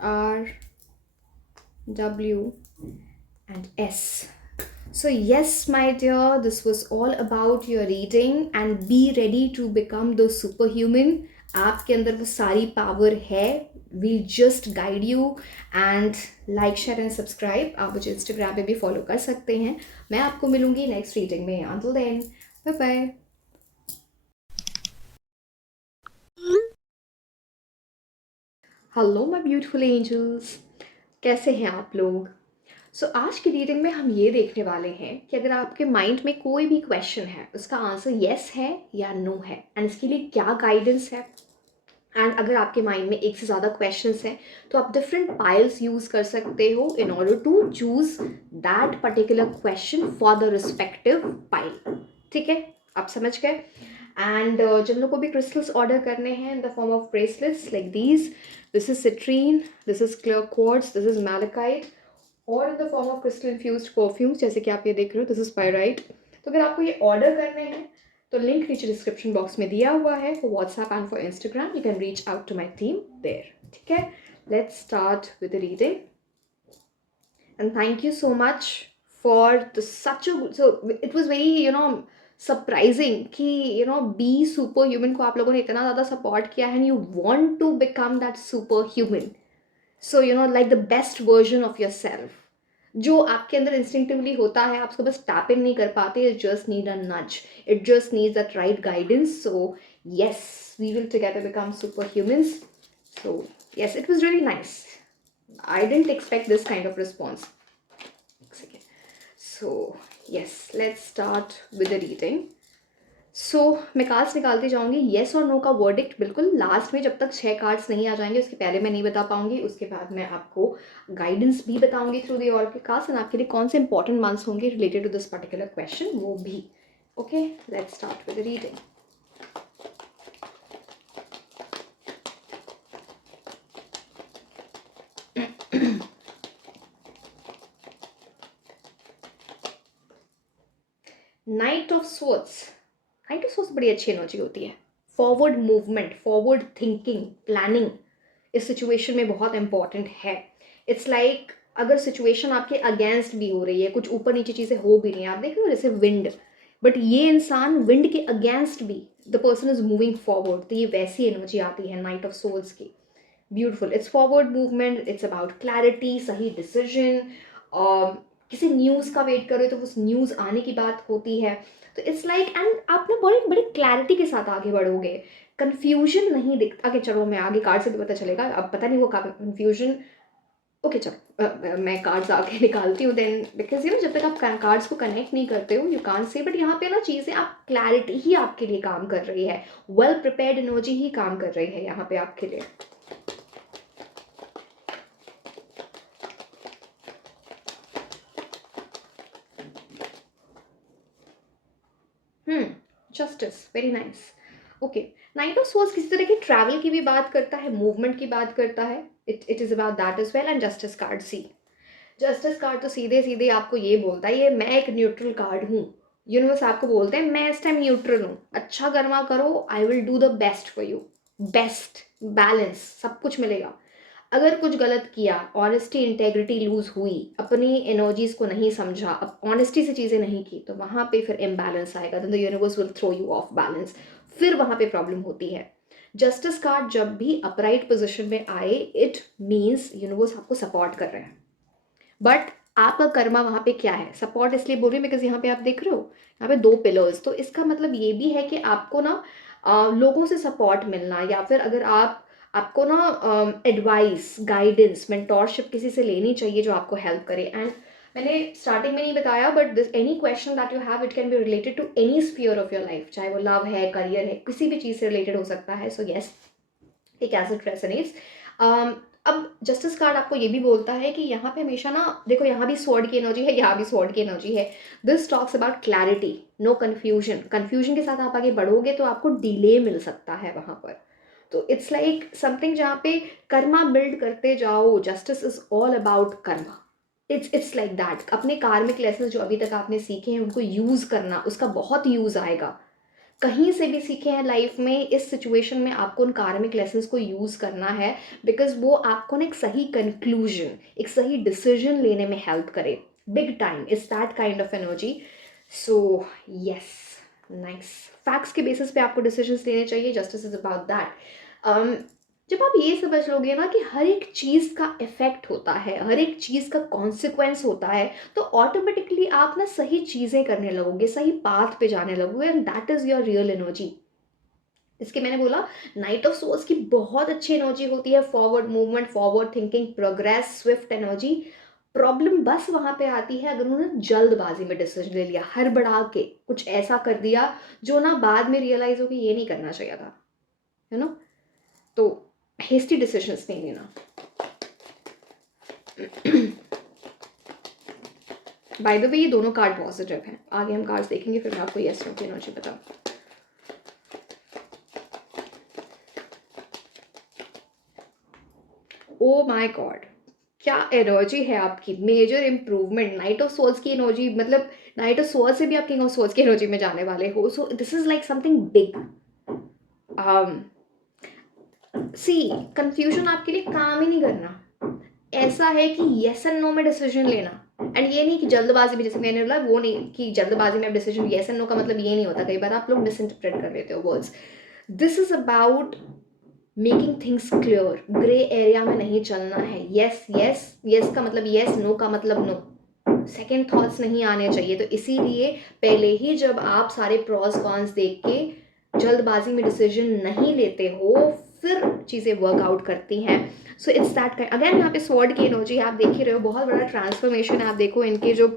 R, W, and S. So yes, my dear, this was all about your reading, and be ready to become the superhuman. आपके अंदर वो सारी power है, we'll just guide you, and like, share and subscribe। आप मुझे Instagram पे भी follow कर सकते हैं। मैं आपको मिलूंगी नेक्स्ट रीडिंग में, until then, bye bye। Hello my beautiful angels, कैसे हैं आप लोग। आज की रीडिंग में हम ये देखने वाले हैं कि अगर आपके माइंड में कोई भी क्वेश्चन है, उसका आंसर येस है या नो है, एंड इसके लिए क्या गाइडेंस है। एंड अगर आपके माइंड में एक से ज़्यादा क्वेश्चंस हैं, तो आप डिफरेंट पाइल्स यूज़ कर सकते हो in order to choose that particular question for the respective pile, ठीक है, आप समझ गए। एंड जिन लोगों को भी क्रिस्टल्स ऑर्डर करने हैं in the form of bracelets like these, this is citrine, this is clear quartz, this is malachite, और in the form of crystal infused perfumes, जैसे कि आप ये देख रहे हो, दिस इज पायराइट। तो अगर आपको ये ऑर्डर करने हैं तो लिंक नीचे डिस्क्रिप्शन बॉक्स में दिया हुआ है for WhatsApp and for Instagram, you can reach out to my team there, ठीक है। Let's start with the reading, and thank you so much for the such so it was very surprising कि be super human को आप लोगों ने इतना ज़्यादा support किया है, and you want to become that super human, so like the best version of yourself, जो आपके अंदर इंस्टिंक्टिवली होता है, आप उसको बस टैप इन नहीं कर पाते, इट जस्ट नीड अ नज, it just needs that right guidance. So yes, we will together become superhumans. So yes, it was really nice, I didn't expect this kind of response। so yes, let's start with the reading। मैं cards निकालती जाऊंगी, yes और no का verdict बिल्कुल last में, जब तक 6 cards नहीं आ जाएंगे उसके पहले मैं नहीं बता पाऊंगी। उसके बाद मैं आपको गाइडेंस भी बताऊंगी through the orchid cards, and आपके लिए कौन से इंपॉर्टेंट मंथ्स होंगे related to this particular question, वो भी। Okay, let's start with the reading. Knight of swords, knight of swords बड़ी अच्छी एनर्जी होती है, forward movement, forward thinking, planning इस सिचुएशन में बहुत इंपॉर्टेंट है। इट्स लाइक अगर सिचुएशन आपके अगेंस्ट भी हो रही है, कुछ ऊपर नीचे चीज़ें हो भी रही हैं, आप देख रहे हो जैसे विंड, बट ये इंसान विंड के अगेंस्ट भी the person is moving forward, तो ये वैसी एनर्जी आती है नाइट ऑफ सोल्स की। Beautiful, it's forward movement, it's about clarity, सही डिसीजन, और किसी न्यूज़ का वेट करो तो उस न्यूज़ आने की बात होती है। तो इट्स लाइक एंड आप ना बड़े बड़े क्लैरिटी के साथ आगे बढ़ोगे, कन्फ्यूजन नहीं दिखता। आगे चलो, मैं आगे कार्ड से भी पता चलेगा, अब पता नहीं वो कन्फ्यूजन। ओके चलो, मैं कार्ड्स आगे निकालती हूँ देन, बिकॉज जब तक आप कार्ड्स को कनेक्ट नहीं करते हो यू कांट से, बट यहाँ पे ना चीज़ें, आप क्लैरिटी ही आपके लिए काम कर रही है, वेल प्रिपेयर्ड एनर्जी ही काम कर रही है यहाँ पे आपके लिए। Justice, very nice. Okay, night of source किसी तरह की ट्रैवल की भी बात करता है, मूवमेंट की बात करता है, it is about that is well. And justice card see, justice card तो सीधे सीधे आपको ये बोलता है, ये मैं एक न्यूट्रल कार्ड हूँ। यूनिवर्स आपको बोलते हैं मैं इस टाइम न्यूट्रल हूँ, अच्छा कर्मा करो, I will do the best for you, best, balance, सब कुछ मिलेगा। अगर कुछ गलत किया, ऑनेस्टी इंटेग्रिटी लूज हुई, अपनी एनर्जीज को नहीं समझा, अब ऑनेस्टी से चीज़ें नहीं की, तो वहाँ पे फिर इम्बैलेंस आएगा, the universe will throw you off balance, फिर वहाँ पे प्रॉब्लम होती है। जस्टिस कार्ड जब भी अपराइट पोजिशन में आए, इट मीन्स यूनिवर्स आपको सपोर्ट कर रहे हैं। बट आपका कर्मा वहाँ पे क्या है, सपोर्ट इसलिए बोल रही हूँ बिकॉज यहाँ पे आप देख रहे हो यहाँ पे दो पिलर्स, तो इसका मतलब ये भी है कि आपको ना लोगों से सपोर्ट मिलना, या फिर अगर आपको ना एडवाइस, गाइडेंस, मेंटोरशिप किसी से लेनी चाहिए जो आपको हेल्प करे। एंड मैंने स्टार्टिंग में नहीं बताया, but this any question that you have, it can be related to any sphere of your life, चाहे वो लव है, करियर है, किसी भी चीज़ से रिलेटेड हो सकता है। So yes, take as it resonates. अब जस्टिस कार्ड आपको ये भी बोलता है कि यहाँ पे हमेशा ना देखो, यहाँ भी स्वॉर्ड की एनर्जी है, यहाँ भी स्वॉर्ड की एनर्जी है। This talks about clarity, no confusion, confusion के साथ आप आगे बढ़ोगे तो आपको डिले मिल सकता है वहाँ पर। तो इट्स लाइक समथिंग जहाँ पे कर्मा बिल्ड करते जाओ, justice is all about Karma. It's like that, अपने कार्मिक लेसन जो अभी तक आपने सीखे हैं उनको यूज़ करना, उसका बहुत यूज़ आएगा। कहीं से भी सीखे हैं लाइफ में, इस सिचुएशन में आपको उन कार्मिक लेसन्स को यूज़ करना है, बिकॉज वो आपको ना एक सही कंक्लूजन, एक सही डिसीजन लेने में हेल्प करे, big time, is that kind of energy. So yes, nice, facts के बेसिस पे आपको डिसीजंस लेने चाहिए, जस्टिस इज अबाउट दैट। जब आप ये समझ लोगे ना कि हर एक चीज़ का इफेक्ट होता है, हर एक चीज़ का कॉन्सिक्वेंस होता है, तो ऑटोमेटिकली आप ना सही चीज़ें करने लगोगे, सही पाथ पे जाने लगोगे, and that is your real energy. इसके मैंने बोला नाइट ऑफ सोर्स की बहुत अच्छी एनर्जी होती है, forward movement, forward thinking, progress, Swift energy. Problem बस वहाँ पे आती है अगर उन्होंने जल्दबाजी में डिसीजन ले लिया, हड़बड़ा के कुछ ऐसा कर दिया जो ना बाद में रियलाइज हो कि ये नहीं करना चाहिए था, है ना। तो हेस्टी डिसीजंस नहीं लेना। बाय द वे, ये दोनों कार्ड पॉजिटिव हैं, आगे हम कार्ड्स देखेंगे, फिर मैं आपको यस नो की एनर्जी बताऊँ। ओ माय गॉड, क्या एनर्जी है आपकी, major improvement, knight of souls की एनर्जी, मतलब नाइट ऑफ सोल्स से भी आप किंग ऑफ सोल्स की एनर्जी में जाने वाले हो। So this is like something big. See, confusion आपके लिए काम ही नहीं करना, ऐसा है कि येस एंड नो में डिसीजन लेना। एंड ये नहीं कि जल्दबाजी में, जैसे मैंने बोला वो नहीं कि जल्दबाजी में आप डिसीजन, येस एंड नो का मतलब ये नहीं होता, कई बार आप लोग मिसइंटरप्रेट कर लेते हो words. This is about making things clear, grey area में नहीं चलना है। येस येस, येस का मतलब येस, नो का मतलब नो, सेकेंड थॉट्स नहीं आने चाहिए। तो इसीलिए पहले ही जब आप सारे प्रॉस कॉन्स देख के जल्दबाजी में डिसीजन नहीं लेते हो, फिर चीज़ें वर्कआउट करती हैं। So it's that kind, again यहाँ पे स्वॉर्ड की एनर्जी आप देख ही रहे हो, बहुत बड़ा ट्रांसफॉर्मेशन है। आप देखो इनके जो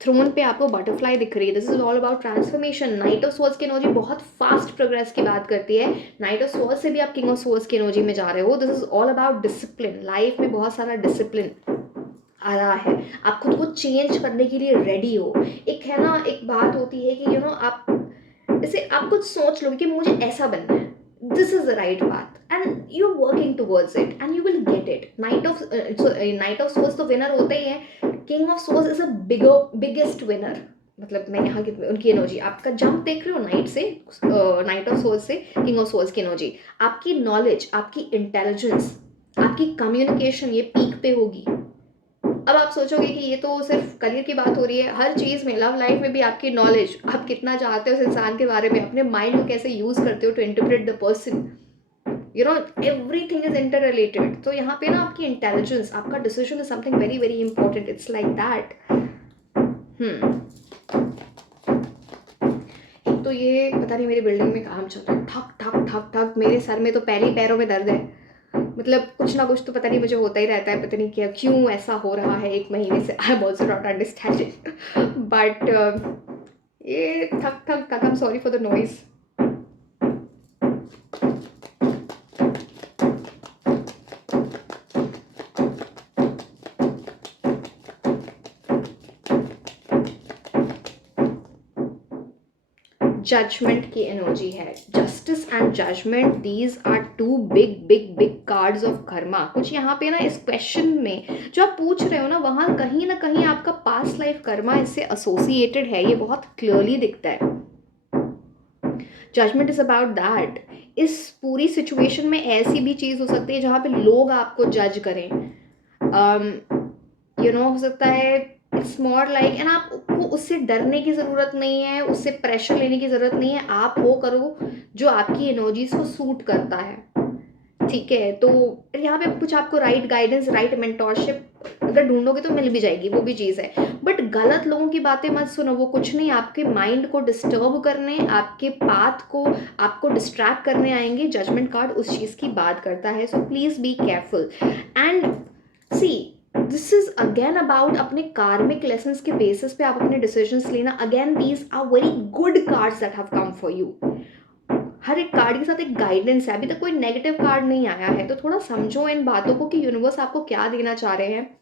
थ्रोन पे आपको बटरफ्लाई दिख रही है, this is all about transformation. Night of source की एनर्जी बहुत फास्ट प्रोग्रेस की बात करती है। नाइट ऑफ सोर्स से भी आप किंग ऑफ सोर्स की एनर्जी में जा रहे हो। This is all about discipline, life में बहुत सारा डिसिप्लिन आ रहा है, आप खुद को चेंज करने के लिए रेडी हो। एक है ना, एक बात होती है कि आप जैसे आप कुछ सोच लो कि मुझे ऐसा बनना है, this is the right path and you are working towards it and you will get it. Knight of source तो विनर होते ही है, king of source is a biggest winner. मतलब मैं यहाँ की उनकी एनर्जी, आपका जंप देख रहे हो नाइट से, नाइट ऑफ सोर्स से किंग ऑफ सोर्स की एनर्जी, आपकी नॉलेज, आपकी इंटेलिजेंस, आपकी कम्युनिकेशन, ये पीक पे होगी। अब आप सोचोगे कि ये तो सिर्फ करियर की बात हो रही है, हर चीज़ में, लव लाइफ में भी आपकी नॉलेज, आप कितना जानते हो उस इंसान के बारे में, अपने माइंड को कैसे यूज़ करते हो to interpret the person, you know, everything is interrelated. तो यहाँ पे ना आपकी इंटेलिजेंस, आपका decision is something very very important, it's like that. एक तो ये पता नहीं मेरी बिल्डिंग में काम चल रहा है, ठक ठक ठक ठक, मेरे सर में तो पहले ही पैरों में दर्द है, मतलब कुछ ना कुछ तो पता नहीं मुझे होता ही रहता है, पता नहीं क्या क्यों ऐसा हो रहा है 1 महीने से, I am also not understand it, but ये ठक ठक ठक, I am sorry for the noise. Judgement की एनर्जी है, justice and judgement, these are two big big big cards of karma. कुछ यहाँ पे ना इस क्वेश्चन में जो आप पूछ रहे हो ना, वहाँ कहीं ना कहीं आपका पास्ट लाइफ कर्मा इससे एसोसिएटेड है, ये बहुत क्लियरली दिखता है। Judgement is about that. इस पूरी सिचुएशन में ऐसी भी चीज़ हो सकती है जहाँ पे लोग आपको जज करें, हो सकता है इट्स मोर लाइक, एंड आपको उससे डरने की ज़रूरत नहीं है, उससे प्रेशर लेने की ज़रूरत नहीं है, आप वो करो जो आपकी एनर्जीज को सूट करता है, ठीक है। तो यहाँ पे कुछ आपको राइट गाइडेंस, राइट मेंटोरशिप अगर ढूंढोगे तो मिल भी जाएगी, वो भी चीज़ है, बट गलत लोगों की बातें मत सुनो, वो कुछ नहीं आपके माइंड को डिस्टर्ब करने, आपके पाथ को आपको डिस्ट्रैक्ट करने आएंगे। जजमेंट कार्ड उस चीज़ की बात करता है, so please be careful and see, this is again about अपने कार्मिक लेसन्स के बेसिस पे आप अपने डिसीजंस लेना। Again these are very good cards that have come for you. हर एक कार्ड के साथ एक गाइडेंस है, अभी तक कोई नेगेटिव कार्ड नहीं आया है, तो थोड़ा समझो इन बातों को कि यूनिवर्स आपको क्या देना चाह रहे हैं,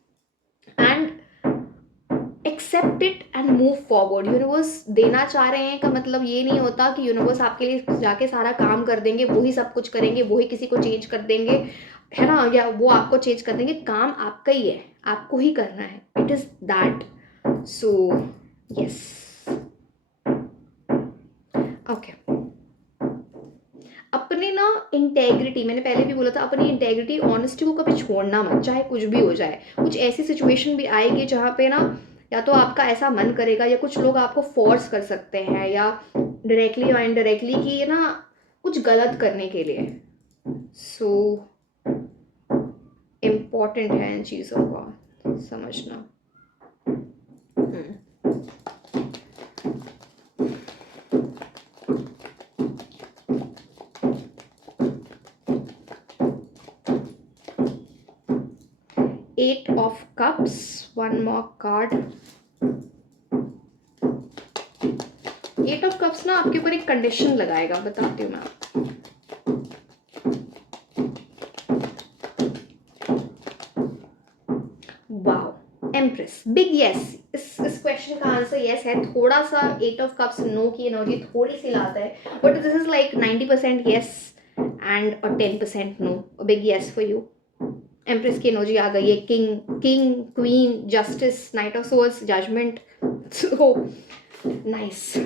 and accept it and move forward. Universe देना चाह रहे हैं का मतलब ये नहीं होता कि यूनिवर्स आपके लिए जाके सारा काम कर देंगे, वही सब कुछ करेंगे, वही किसी को चेंज कर देंगे, है ना, या वो आपको चेंज कर देंगे। काम आपका ही है, आपको ही करना है, it is that. So yes, okay. अपने ना इंटेग्रिटी, मैंने पहले भी बोला था, अपनी इंटेग्रिटी, ऑनेस्टी को कभी छोड़ना मत, चाहे कुछ भी हो जाए। कुछ ऐसी सिचुएशन भी आएगी जहाँ पे ना या तो आपका ऐसा मन करेगा, या कुछ लोग आपको फोर्स कर सकते हैं, या डायरेक्टली या इनडायरेक्टली, कि ये ना कुछ गलत करने के लिए। सो इम्पॉर्टेंट है इन चीज़ों का समझना। 8 of cups, one more card। 8 of cups ना आपके ऊपर एक कंडीशन लगाएगा, बताती हूँ मैं आपको। Wow, empress, big yes. इस क्वेश्चन का आंसर यस है। थोड़ा सा 8 ऑफ कप्स नो की एनर्जी थोड़ी सी लाता है, but this is like 90% yes and 10% no. Big yes for you. Empress की एनर्जी आ गई है, king queen, justice, knight of source, judgement. So nice.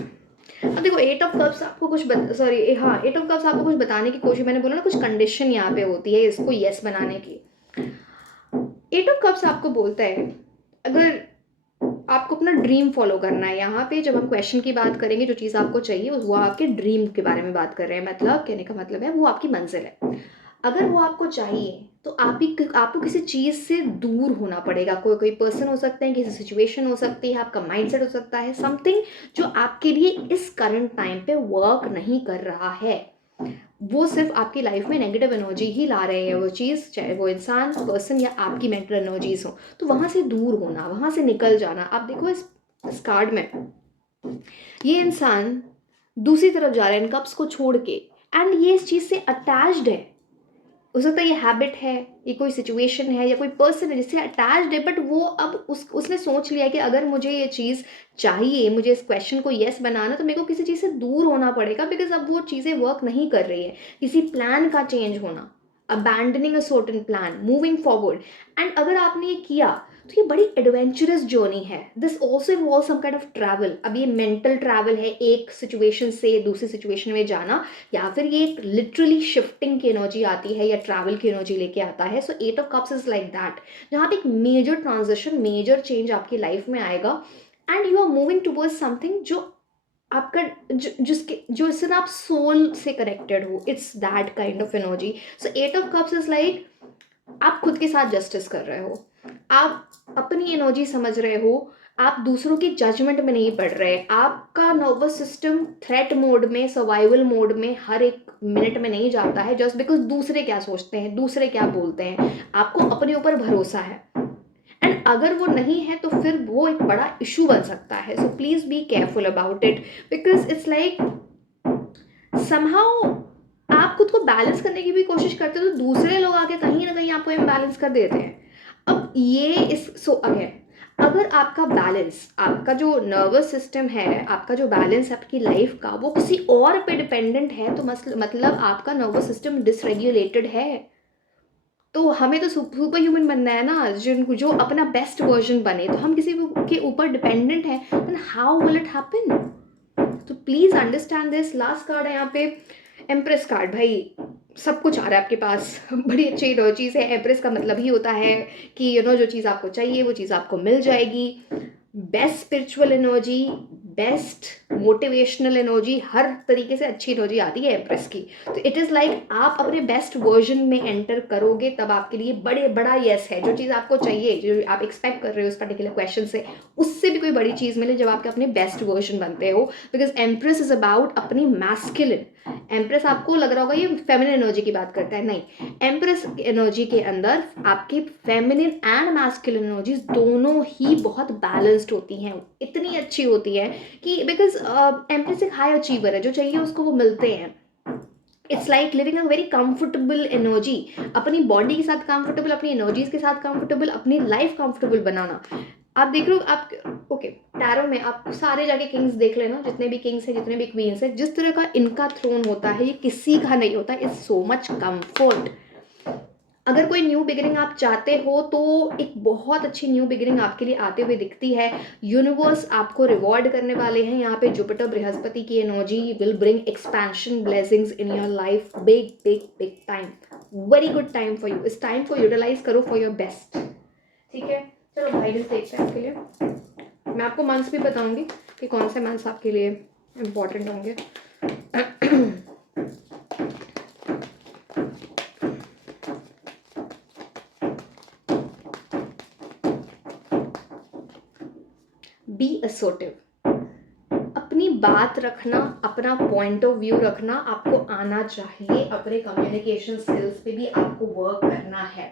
अब देखो 8 ऑफ कप्स आपको कुछ 8 ऑफ कप्स आपको कुछ बताने की कोशिश, मैंने बोला ना कुछ कंडीशन यहाँ पे होती है इसको यस बनाने की। 8 ऑफ कप्स आपको बोलता है अगर आपको अपना ड्रीम फॉलो करना है, यहाँ पे जब हम क्वेश्चन की बात करेंगे जो चीज़ आपको चाहिए वो आपके ड्रीम के बारे में बात कर रहे हैं, मतलब कहने का मतलब है वो आपकी मंजिल है। अगर वो आपको चाहिए तो आपको किसी चीज़ से दूर होना पड़ेगा। कोई पर्सन हो सकते हैं, किसी सिचुएशन हो सकती है, आपका माइंडसेट हो सकता है, समथिंग जो आपके लिए इस करंट टाइम पे वर्क नहीं कर रहा है, वो सिर्फ आपकी लाइफ में नेगेटिव एनर्जी ही ला रहे हैं वो चीज़, चाहे वो इंसान, पर्सन या आपकी मेंटल एनर्जीज हो। तो वहाँ से दूर होना, वहाँ से निकल जाना। आप देखो इस कार्ड में ये इंसान दूसरी तरफ जा रहे हैं कप्स को छोड़ के, एंड ये इस चीज़ से अटैच्ड है। हो सकता है ये हैबिट है, ये कोई सिचुएशन है, या कोई पर्सन है जिससे अटैच्ड है, बट वो अब उसने सोच लिया कि अगर मुझे ये चीज़ चाहिए, मुझे इस क्वेश्चन को येस बनाना, तो मेरे को किसी चीज़ से दूर होना पड़ेगा, बिकॉज अब वो चीज़ें वर्क नहीं कर रही है। किसी प्लान का चेंज होना, abandoning a certain plan, moving forward. And अगर आपने ये किया तो ये बड़ी एडवेंचरस जर्नी है। This also involve some kind of travel. अब ये मेंटल ट्रैवल है, एक सिचुएशन से दूसरी सिचुएशन में जाना, या फिर ये एक लिटरली शिफ्टिंग की एनर्जी आती है या ट्रैवल की एनर्जी लेके आता है। So eight of cups is like that, जहाँ पे एक मेजर ट्रांजिशन, मेजर चेंज आपकी लाइफ में आएगा and you are moving towards something जो आपका जो इससे आप सोल से कनेक्टेड हो। It's that kind of energy. So eight of cups is like आप खुद के साथ जस्टिस कर रहे हो, आप अपनी एनर्जी समझ रहे हो, आप दूसरों की जजमेंट में नहीं पड़ रहे, आपका नर्वस सिस्टम थ्रेट मोड में, सर्वाइवल मोड में हर एक मिनट में नहीं जाता है जस्ट बिकॉज दूसरे क्या सोचते हैं, दूसरे क्या बोलते हैं। आपको अपने ऊपर भरोसा है, एंड अगर वो नहीं है तो फिर वो एक बड़ा इशू बन सकता है। So please be careful about it, because it's like somehow आप खुद को बैलेंस करने की भी कोशिश करते हो तो दूसरे लोग आके कहीं ना कहीं आपको इम्बैलेंस कर देते हैं। अब ये इस सो अगेन, अगर आपका बैलेंस, आपका जो नर्वस सिस्टम है, आपका जो बैलेंस है आपकी लाइफ का, वो किसी और पे डिपेंडेंट है, तो मतलब आपका नर्वस सिस्टम डिसरेगुलेटेड है। तो हमें तो सुपर ह्यूमन बनना है ना, जो अपना बेस्ट वर्जन बने। तो हम किसी के ऊपर डिपेंडेंट है, then how will it happen? तो please understand this. Last card है यहाँ पे एम्प्रेस कार्ड। भाई सब कुछ आ रहा है आपके पास, बड़ी अच्छी एनर्जीज है। एम्प्रेस का मतलब ही होता है कि जो चीज़ आपको चाहिए वो चीज़ आपको मिल जाएगी। Best spiritual energy, best motivational energy, हर तरीके से अच्छी एनर्जी आती है एम्प्रेस की। तो इट इज़ लाइक आप अपने बेस्ट वर्जन में एंटर करोगे तब आपके लिए बड़ा यस है। जो चीज़ आपको चाहिए, जो आप एक्सपेक्ट कर रहे हो उस पर्टिकुलर क्वेश्चन से, उससे भी कोई बड़ी चीज़ मिले जब आपके अपने बेस्ट वर्जन बनते हो। बिकॉज एम्प्रेस इज अबाउट अपनी मैस्कुलिन। एम्प्रेस आपको लग रहा होगा ये फेमिनिन एनर्जी की बात करता है, नहीं। एम्प्रेस एनर्जी के अंदर आपकी फेमिनिन एंड मैस्कुलिन एनर्जीज दोनों ही बहुत बैलेंस्ड होती हैं, इतनी अच्छी होती है कि बिकॉज एम्प्रेस एक हाई अचीवर है, जो चाहिए उसको वो मिलते हैं। It's like living a very comfortable energy, अपनी बॉडी के साथ कंफर्टेबल, अपनी एनर्जीज के साथ कंफर्टेबल, अपनी लाइफ कंफर्टेबल बनाना। आप देख रहे हो, आप ओके टैरो में आप सारे जाके किंग्स देख लेना, जितने भी किंग्स हैं, जितने भी क्वींस हैं, जिस तरह का इनका थ्रोन होता है ये किसी का नहीं होता। It's so much comfort. अगर कोई न्यू बिगिनिंग आप चाहते हो तो एक बहुत अच्छी न्यू बिगिनिंग आपके लिए आते हुए दिखती है। यूनिवर्स आपको रिवॉर्ड करने वाले हैं। यहाँ पे जुपिटर बृहस्पति की energy will bring expansion, blessings in your life, big big big time, very good time for you. इस टाइम को यूटिलाइज करो फॉर योर बेस्ट। ठीक है, चलो गाइडेंस देखते हैं आपके लिए। मैं आपको मंथ्स भी बताऊंगी कि कौन से मंथ्स आपके लिए इम्पोर्टेंट होंगे। बी असर्टिव, अपनी बात रखना, अपना पॉइंट ऑफ व्यू रखना आपको आना चाहिए। अपने कम्युनिकेशन स्किल्स पे भी आपको वर्क करना है।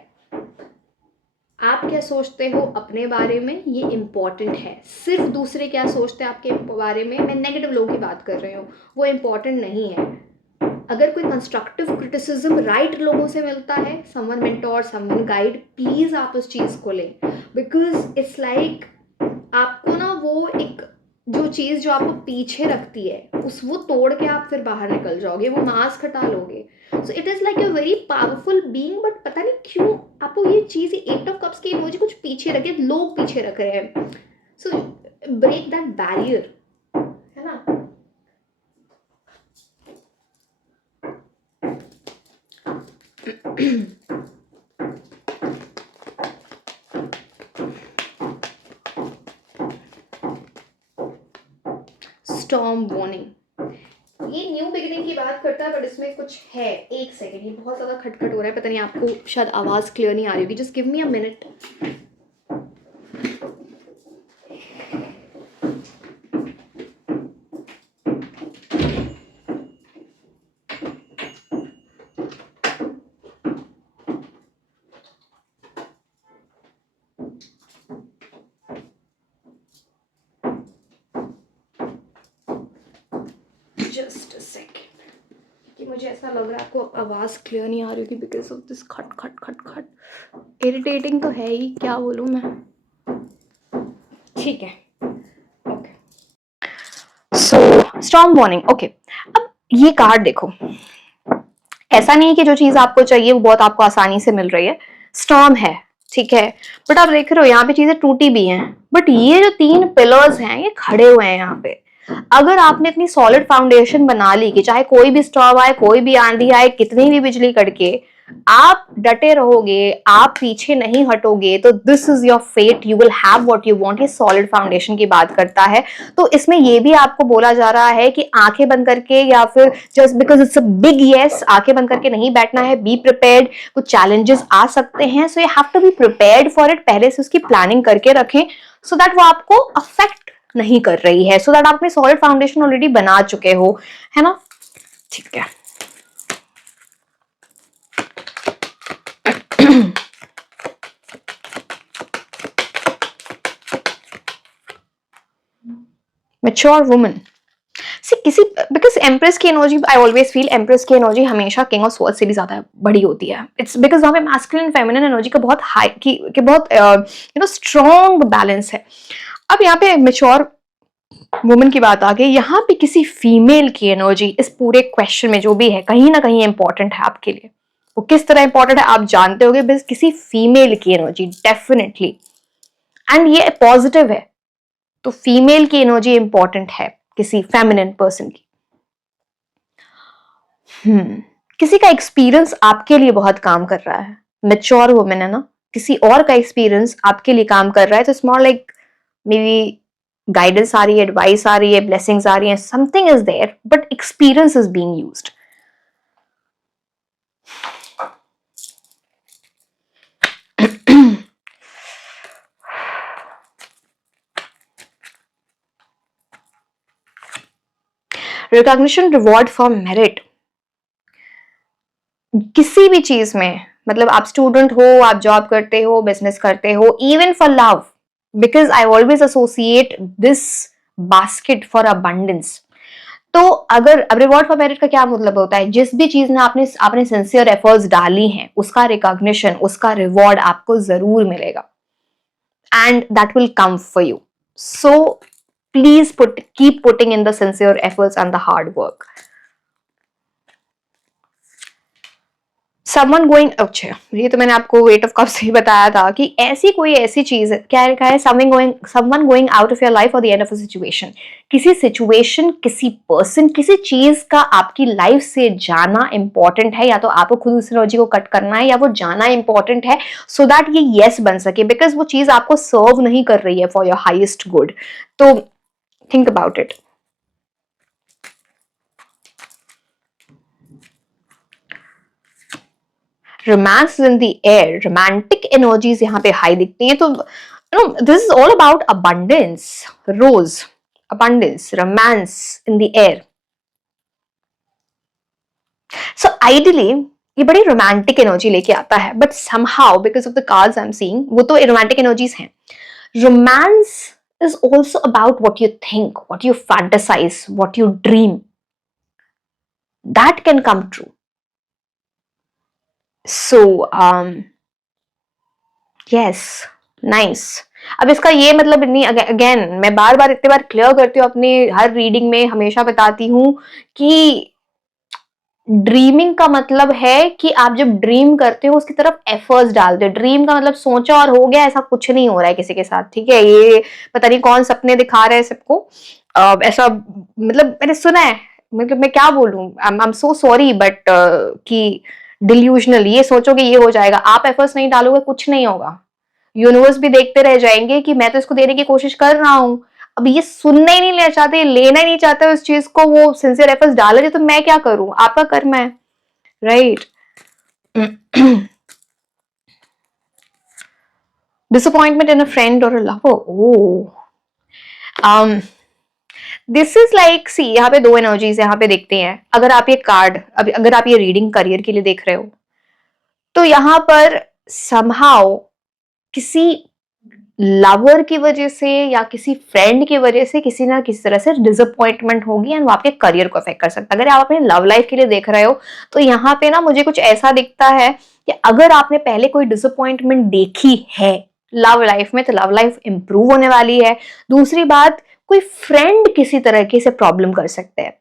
आप क्या सोचते हो अपने बारे में, ये इम्पॉर्टेंट है। सिर्फ दूसरे क्या सोचते हैं आपके बारे में, मैं नेगेटिव लोगों की बात कर रही हूँ, वो इम्पॉर्टेंट नहीं है। अगर कोई कंस्ट्रक्टिव क्रिटिसिज्म राइट लोगों से मिलता है, someone mentor, someone guide, please आप उस चीज को लें। बिकॉज इट्स लाइक आपको ना वो एक जो चीज़ जो आपको पीछे रखती है वो तोड़ के आप फिर बाहर निकल जाओगे, वो मास्क हटा लोगे। So it is like a very powerful being, but पता नहीं क्यों आपको ये चीज़, एट ऑफ कप्स की इमोजी कुछ पीछे रखे, लोग पीछे रख रहे हैं। सो ब्रेक दैट बैरियर, है ना। स्टॉर्म वार्निंग, ये न्यू बिगिनिंग की बात करता है, बट इसमें कुछ है। एक सेकेंड, ये बहुत ज़्यादा खटखट हो रहा है, पता नहीं आपको शायद आवाज़ क्लियर नहीं आ रही होगी। Just give me a minute. Just a second, कि मुझे ऐसा लग रहा है आपको आवाज़ क्लियर नहीं आ रही होगी बिकॉज ऑफ दिस खट खट खट खट। इरिटेटिंग तो है ही, क्या बोलूँ मैं। ठीक है, ओके। सो स्टॉर्म वार्निंग, ओके। अब ये कार्ड देखो, ऐसा नहीं है कि जो चीज़ आपको चाहिए वो बहुत आपको आसानी से मिल रही है। स्टॉर्म है, ठीक है, बट आप देख रहे हो यहाँ पे चीजें टूटी भी हैं, बट ये जो 3 पिलर्स हैं ये खड़े हुए हैं यहाँ पे। अगर आपने इतनी सॉलिड फाउंडेशन बना ली कि चाहे कोई भी स्टॉर्म आए, कोई भी आंधी आए, कितनी भी बिजली कड़के, आप डटे रहोगे, आप पीछे नहीं हटोगे, तो this is your fate, you will have what you want. ये सॉलिड फाउंडेशन की बात करता है। तो इसमें ये भी आपको बोला जा रहा है कि आंखें बंद करके या फिर just because it's a big yes, आंखें बंद करके नहीं बैठना है। बी प्रिपेयर्ड, कुछ चैलेंजेस आ सकते हैं, so you have to be prepared for it. पहले से उसकी प्लानिंग करके रखें सो दैट वो आपको अफेक्ट नहीं कर रही है, सो दैट आप अपनी सॉलिड फाउंडेशन ऑलरेडी बना चुके हो, है ना। ठीक है, mature woman, सी किसी, बिकॉज एम्प्रेस की energy, I always feel empress की एनर्जी हमेशा किंग ऑफ स्वॉर्ड्स से भी ज्यादा बड़ी होती है। इट्स बिकॉज वहां पे मैस्कुलिन एंड फेमिनिन एनर्जी का बहुत हाई कि बहुत स्ट्रॉन्ग बैलेंस है। अब यहाँ पे मेच्योर वुमन की बात आ गई, यहाँ पे किसी फीमेल की एनर्जी इस पूरे क्वेश्चन में जो भी है कहीं ना कहीं इंपॉर्टेंट है आपके लिए। वो किस तरह इंपॉर्टेंट है आप जानते होगे, बस किसी फीमेल की एनर्जी डेफिनेटली, एंड ये पॉजिटिव है, तो फीमेल की एनर्जी इंपॉर्टेंट है किसी फेमिनिन पर्सन की। किसी का एक्सपीरियंस आपके लिए बहुत काम कर रहा है, मेच्योर वुमेन है ना, किसी और का एक्सपीरियंस आपके लिए काम कर रहा है, तो it's more like maybe guidance आ रही है, एडवाइस आ रही है, ब्लेसिंग्स आ रही है, something is there, but experience is being used. Recognition, reward for merit, किसी भी चीज में, मतलब आप स्टूडेंट हो, आप जॉब करते हो, बिजनेस करते हो, even for love, because I always associate this basket for abundance. तो अगर, अब रिवॉर्ड फॉर मेरिट का क्या मतलब होता है, जिस भी चीज में आपने आपने सिंसियर एफर्ट्स डाली हैं, उसका रिकॉग्निशन, उसका रिवॉर्ड आपको जरूर मिलेगा, and that will come for you. So please keep putting in the sincere efforts and the hard work. Someone going, अच्छा ये तो मैंने आपको वेट ऑफ कप से ही बताया था कि ऐसी कोई ऐसी चीज, क्या लिखा है, someone going out of your life और the end of a situation. किसी सिचुएशन, किसी पर्सन, किसी चीज का आपकी लाइफ से जाना इंपॉर्टेंट है, या तो आपको खुद उस एनर्जी को कट करना है या वो जाना इंपॉर्टेंट है, सो दैट ये यस बन सके, बिकॉज वो चीज आपको सर्व नहीं कर रही है फॉर योर हाइएस्ट गुड। तो think about it. Romance in the air, romantic energies यहाँ पे हाई दिखती हैं, तो this is all about abundance, rose, abundance, romance in the air. So ideally ये बड़ी रोमांटिक एनर्जी लेके आता है, but somehow because of the cards I am seeing, वो तो रोमांटिक एनर्जीज हैं, romance is also about what you think, what you fantasize, what you dream. That can come true. So, yes, nice. अब इसका ये मतलब नहीं, again मैं बार बार इतने बार क्लियर करती हूँ अपनी हर रीडिंग में, हमेशा बताती हूँ कि ड्रीमिंग का मतलब है कि आप जब ड्रीम करते हो उसकी तरफ एफर्ट्स डालते हो। ड्रीम का मतलब सोचा और हो गया, ऐसा कुछ नहीं हो रहा है किसी के साथ, ठीक है। ये पता नहीं कौन सपने दिखा रहे हैं सबको, ऐसा मतलब मैंने सुना है, मतलब मैं क्या बोलूं, आई एम सो सॉरी, बट कि डिल्यूजनल, ये सोचोगे ये हो जाएगा, आप एफर्ट्स नहीं डालोगे कुछ नहीं होगा। यूनिवर्स भी देखते रह जाएंगे कि मैं तो इसको देने की कोशिश कर रहा हूं, अब ये सुनना ही नहीं ले चाहते, लेना ही नहीं चाहते उस चीज को, वो सिंसियर एफर्ट्स डाल रहे, तो मैं क्या करूं, आपका कर्म है, right. Disappointment in a friend और a lover, this is like, see यहाँ पे दो एनर्जीज यहाँ पे देखते हैं। अगर आप ये कार्ड, अगर आप ये रीडिंग करियर के लिए देख रहे हो, तो यहाँ पर समहाउ किसी लवर की वजह से या किसी फ्रेंड की वजह से किसी ना किसी तरह से डिसअपॉइंटमेंट होगी, एंड वो आपके करियर को अफेक्ट कर सकता है। अगर आप अपने लव लाइफ के लिए देख रहे हो, तो यहाँ पे ना मुझे कुछ ऐसा दिखता है कि अगर आपने पहले कोई डिसअपॉइंटमेंट देखी है लव लाइफ में, तो लव लाइफ इंप्रूव होने वाली है। दूसरी बात, कोई फ्रेंड किसी तरह से प्रॉब्लम कर सकते हैं,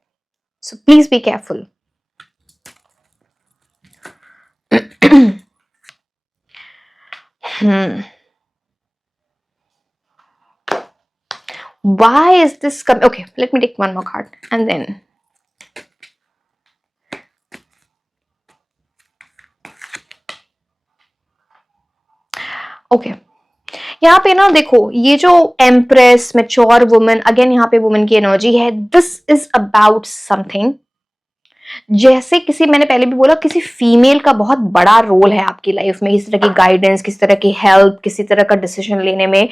so please be careful. Hmm. Why is this coming? Okay, let me take one more card and then. Okay. यहाँ पे ना देखो, ये जो एम्प्रेस, मेच्योर वुमन, अगेन यहाँ पे वुमन की एनर्जी है. This is about something. जैसे किसी, मैंने पहले भी बोला, किसी फीमेल का बहुत बड़ा रोल है आपकी लाइफ में, किसी तरह की गाइडेंस, किसी तरह की हेल्प, किसी तरह का डिसीजन लेने में.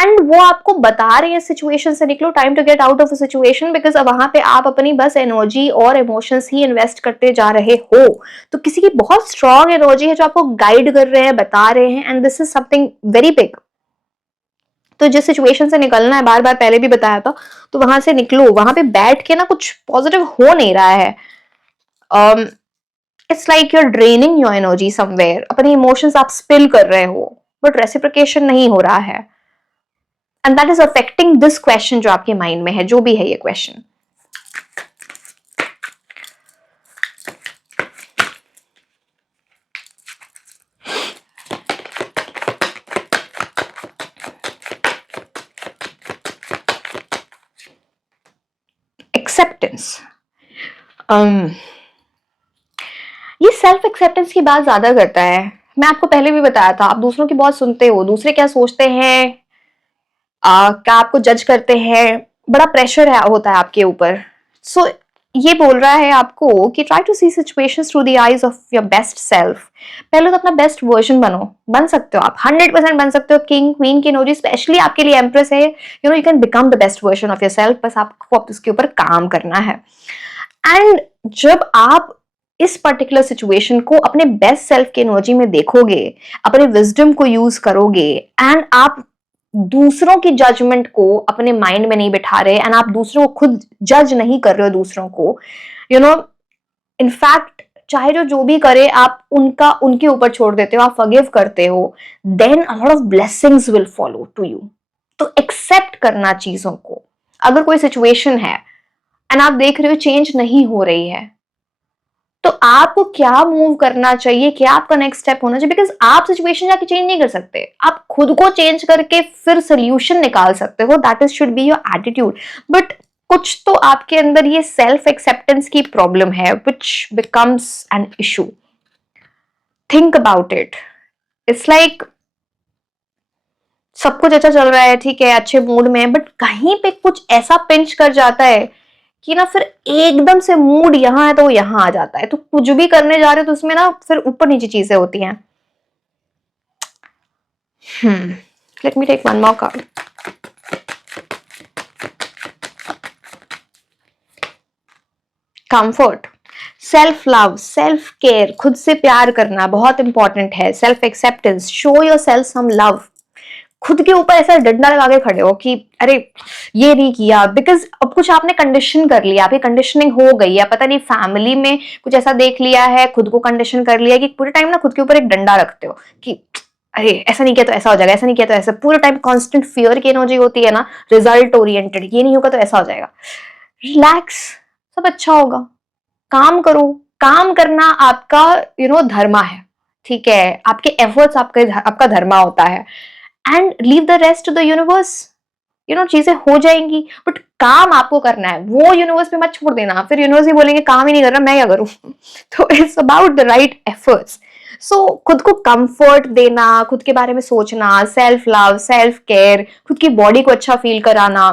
एंड वो आपको बता रहे हैं सिचुएशन से निकलो, time to get out of a situation, because अब वहां पे आप अपनी बस एनर्जी और इमोशंस ही इन्वेस्ट करते जा रहे हो. तो किसी की बहुत स्ट्रॉन्ग एनर्जी है जो आपको गाइड कर रहे हैं, बता रहे हैं, and this is something very big. तो जिस सिचुएशन से निकलना है, बार बार पहले भी बताया था, तो वहां से निकलो. वहां पे बैठ के ना कुछ पॉजिटिव हो नहीं रहा है. It's like your draining your energy somewhere. अपने इमोशंस आप स्पिल कर रहे हो, बट रेसिप्रोकेशन नहीं हो रहा है. And that is affecting this question जो आपके माइंड में है, जो भी है ये क्वेश्चन. एक्सेप्टेंस. ये सेल्फ एक्सेप्टेंस की बात ज्यादा करता है. मैं आपको पहले भी बताया था, आप दूसरों की बहुत सुनते हो, दूसरे क्या सोचते हैं, क्या आपको जज करते हैं, बड़ा प्रेशर होता है आपके ऊपर. सो ये बोल रहा है आपको कि try to see situations through the eyes of your best self. पहले तो अपना बेस्ट वर्जन बनो. बन सकते हो आप, 100% बन सकते हो. किंग क्वीन की एनर्जी स्पेशली आपके लिए एम्प्रेस है. You know, you can become the best version of your self. बस आपको उसके ऊपर काम करना है. एंड जब आप इस पर्टिकुलर सिचुएशन को अपने बेस्ट सेल्फ की एनर्जी में देखोगे, अपने विजडम को यूज करोगे, एंड आप दूसरों की जजमेंट को अपने माइंड में नहीं बिठा रहे, एंड आप दूसरों को खुद जज नहीं कर रहे हो दूसरों को, यू नो, इनफैक्ट चाहे जो भी करे आप उनका उनके ऊपर छोड़ देते हो, आप फॉरगिव करते हो, then a lot of blessings will follow to you. तो एक्सेप्ट करना चीजों को. अगर कोई सिचुएशन है एंड आप देख रहे हो चेंज नहीं हो रही है, तो आपको क्या मूव करना चाहिए, क्या आपका नेक्स्ट स्टेप होना चाहिए. बिकॉज आप सिचुएशन जाके चेंज नहीं कर सकते, आप खुद को चेंज करके फिर सोल्यूशन निकाल सकते हो. That is should be your attitude. But कुछ तो आपके अंदर ये सेल्फ एक्सेप्टेंस की प्रॉब्लम है, which becomes an issue. Think about it. It's like सब कुछ अच्छा चल रहा है, ठीक है, अच्छे मूड में है, बट कहीं पे कुछ ऐसा पिंच कर जाता है कि ना फिर एकदम से मूड यहाँ है तो यहाँ आ जाता है. तो कुछ भी करने जा रहे हो तो उसमें ना फिर ऊपर नीचे चीजें होती हैं. Let me take one more card. Comfort, self love, self care, खुद से प्यार करना बहुत इंपॉर्टेंट है. Self acceptance, show yourself some love. खुद के ऊपर ऐसा डंडा लगा के खड़े हो कि अरे ये नहीं किया, बिकॉज अब कुछ आपने कंडीशन कर लिया, आपकी कंडीशनिंग हो गई है, पता नहीं फैमिली में कुछ ऐसा देख लिया है, खुद को कंडीशन कर लिया कि पूरे टाइम ना खुद के ऊपर एक डंडा रखते हो कि अरे ऐसा नहीं किया तो ऐसा हो जाएगा, ऐसा नहीं किया तो ऐसा. पूरे टाइम कॉन्स्टेंट फियर की एनर्जी होती है ना, रिजल्ट ओरिएंटेड, ये नहीं होगा तो ऐसा हो जाएगा. रिलैक्स, सब अच्छा होगा. काम करो. काम करना आपका धर्मा है. ठीक है, आपके एफर्ट्स आपका धर्मा होता है. And leave the rest to the universe. चीजें हो जाएंगी, बट काम आपको करना है. वो यूनिवर्स पे मत छोड़ देना, फिर यूनिवर्स ही बोलेंगे काम ही नहीं कर रहा, मैं क्या करूं. तो it's about the right efforts. So खुद को कंफर्ट देना, खुद के बारे में सोचना, सेल्फ लव, सेल्फ केयर, खुद की बॉडी को अच्छा फील कराना,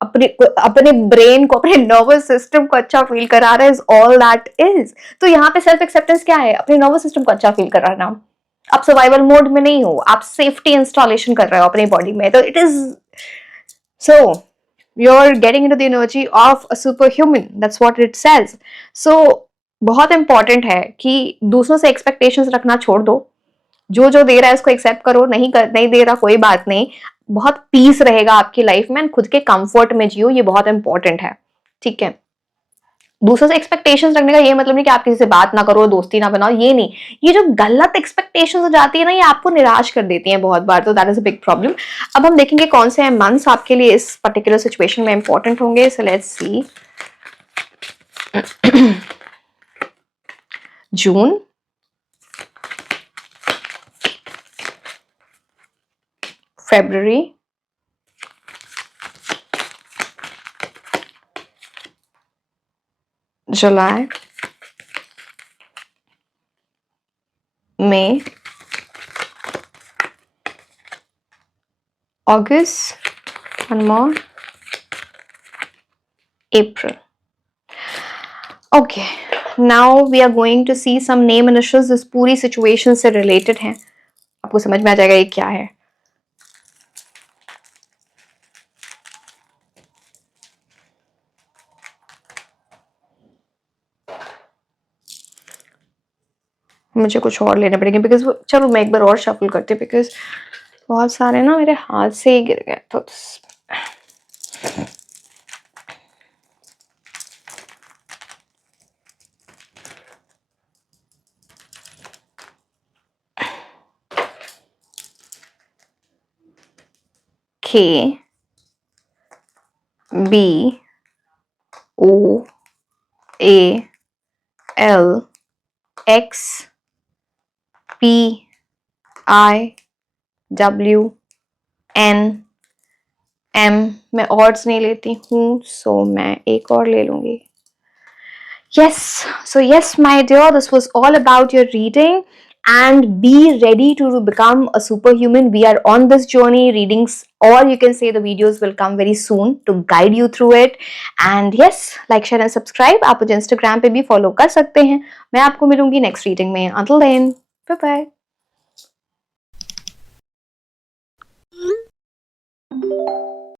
अपने अपने ब्रेन को, अपने नर्वस सिस्टम को अच्छा फील कराना इज ऑल दैट इज. तो यहाँ पे सेल्फ एक्सेप्टेंस क्या है? अपने नर्वस सिस्टम को अच्छा फील कराना. आप सर्वाइवल मोड में नहीं हो, आप सेफ्टी इंस्टॉलेशन कर रहे हो अपनी बॉडी में. तो it is so you're getting into the energy of a superhuman. That's what it says. So बहुत इंपॉर्टेंट है कि दूसरों से एक्सपेक्टेशंस रखना छोड़ दो. जो जो दे रहा है उसको एक्सेप्ट करो. नहीं दे रहा कोई बात नहीं. बहुत पीस रहेगा आपकी लाइफ में. खुद के कंफर्ट में जियो, ये बहुत इंपॉर्टेंट है. ठीक है, दूसरों से एक्सपेक्टेशंस रखने का ये मतलब नहीं कि आप किसी से बात ना करो, दोस्ती ना बनाओ, ये नहीं. ये जो गलत एक्सपेक्टेशंस हो जाती है ना, ये आपको निराश कर देती हैं बहुत बार. तो that is a big problem. अब हम देखेंगे कौन से मंथ्स आपके लिए इस पर्टिकुलर सिचुएशन में इंपॉर्टेंट होंगे. सो let's C. June, February, July, May, August, one more, April. Okay, now we are going to see some name initials. इस पूरी situation से related हैं. आपको समझ में आ जाएगा ये क्या है. मुझे कुछ और लेने पड़ेंगे बिकॉज चलो मैं एक बार और शफल करती हूँ बिकॉज बहुत सारे ना मेरे हाथ से ही गिर गए. तो K B O A L X P I W N M. मैं ऑड्स नहीं लेती हूँ सो मैं एक और ले लूंगी. Yes, so yes, my dear, this was all about your reading. And be ready to become a superhuman. We are on this journey. Readings, or you can say the videos will come very soon to guide you through it. And yes, like, share and subscribe. आप मुझे Instagram पे भी follow कर सकते हैं. मैं आपको मिलूंगी next reading में. Until then, bye bye.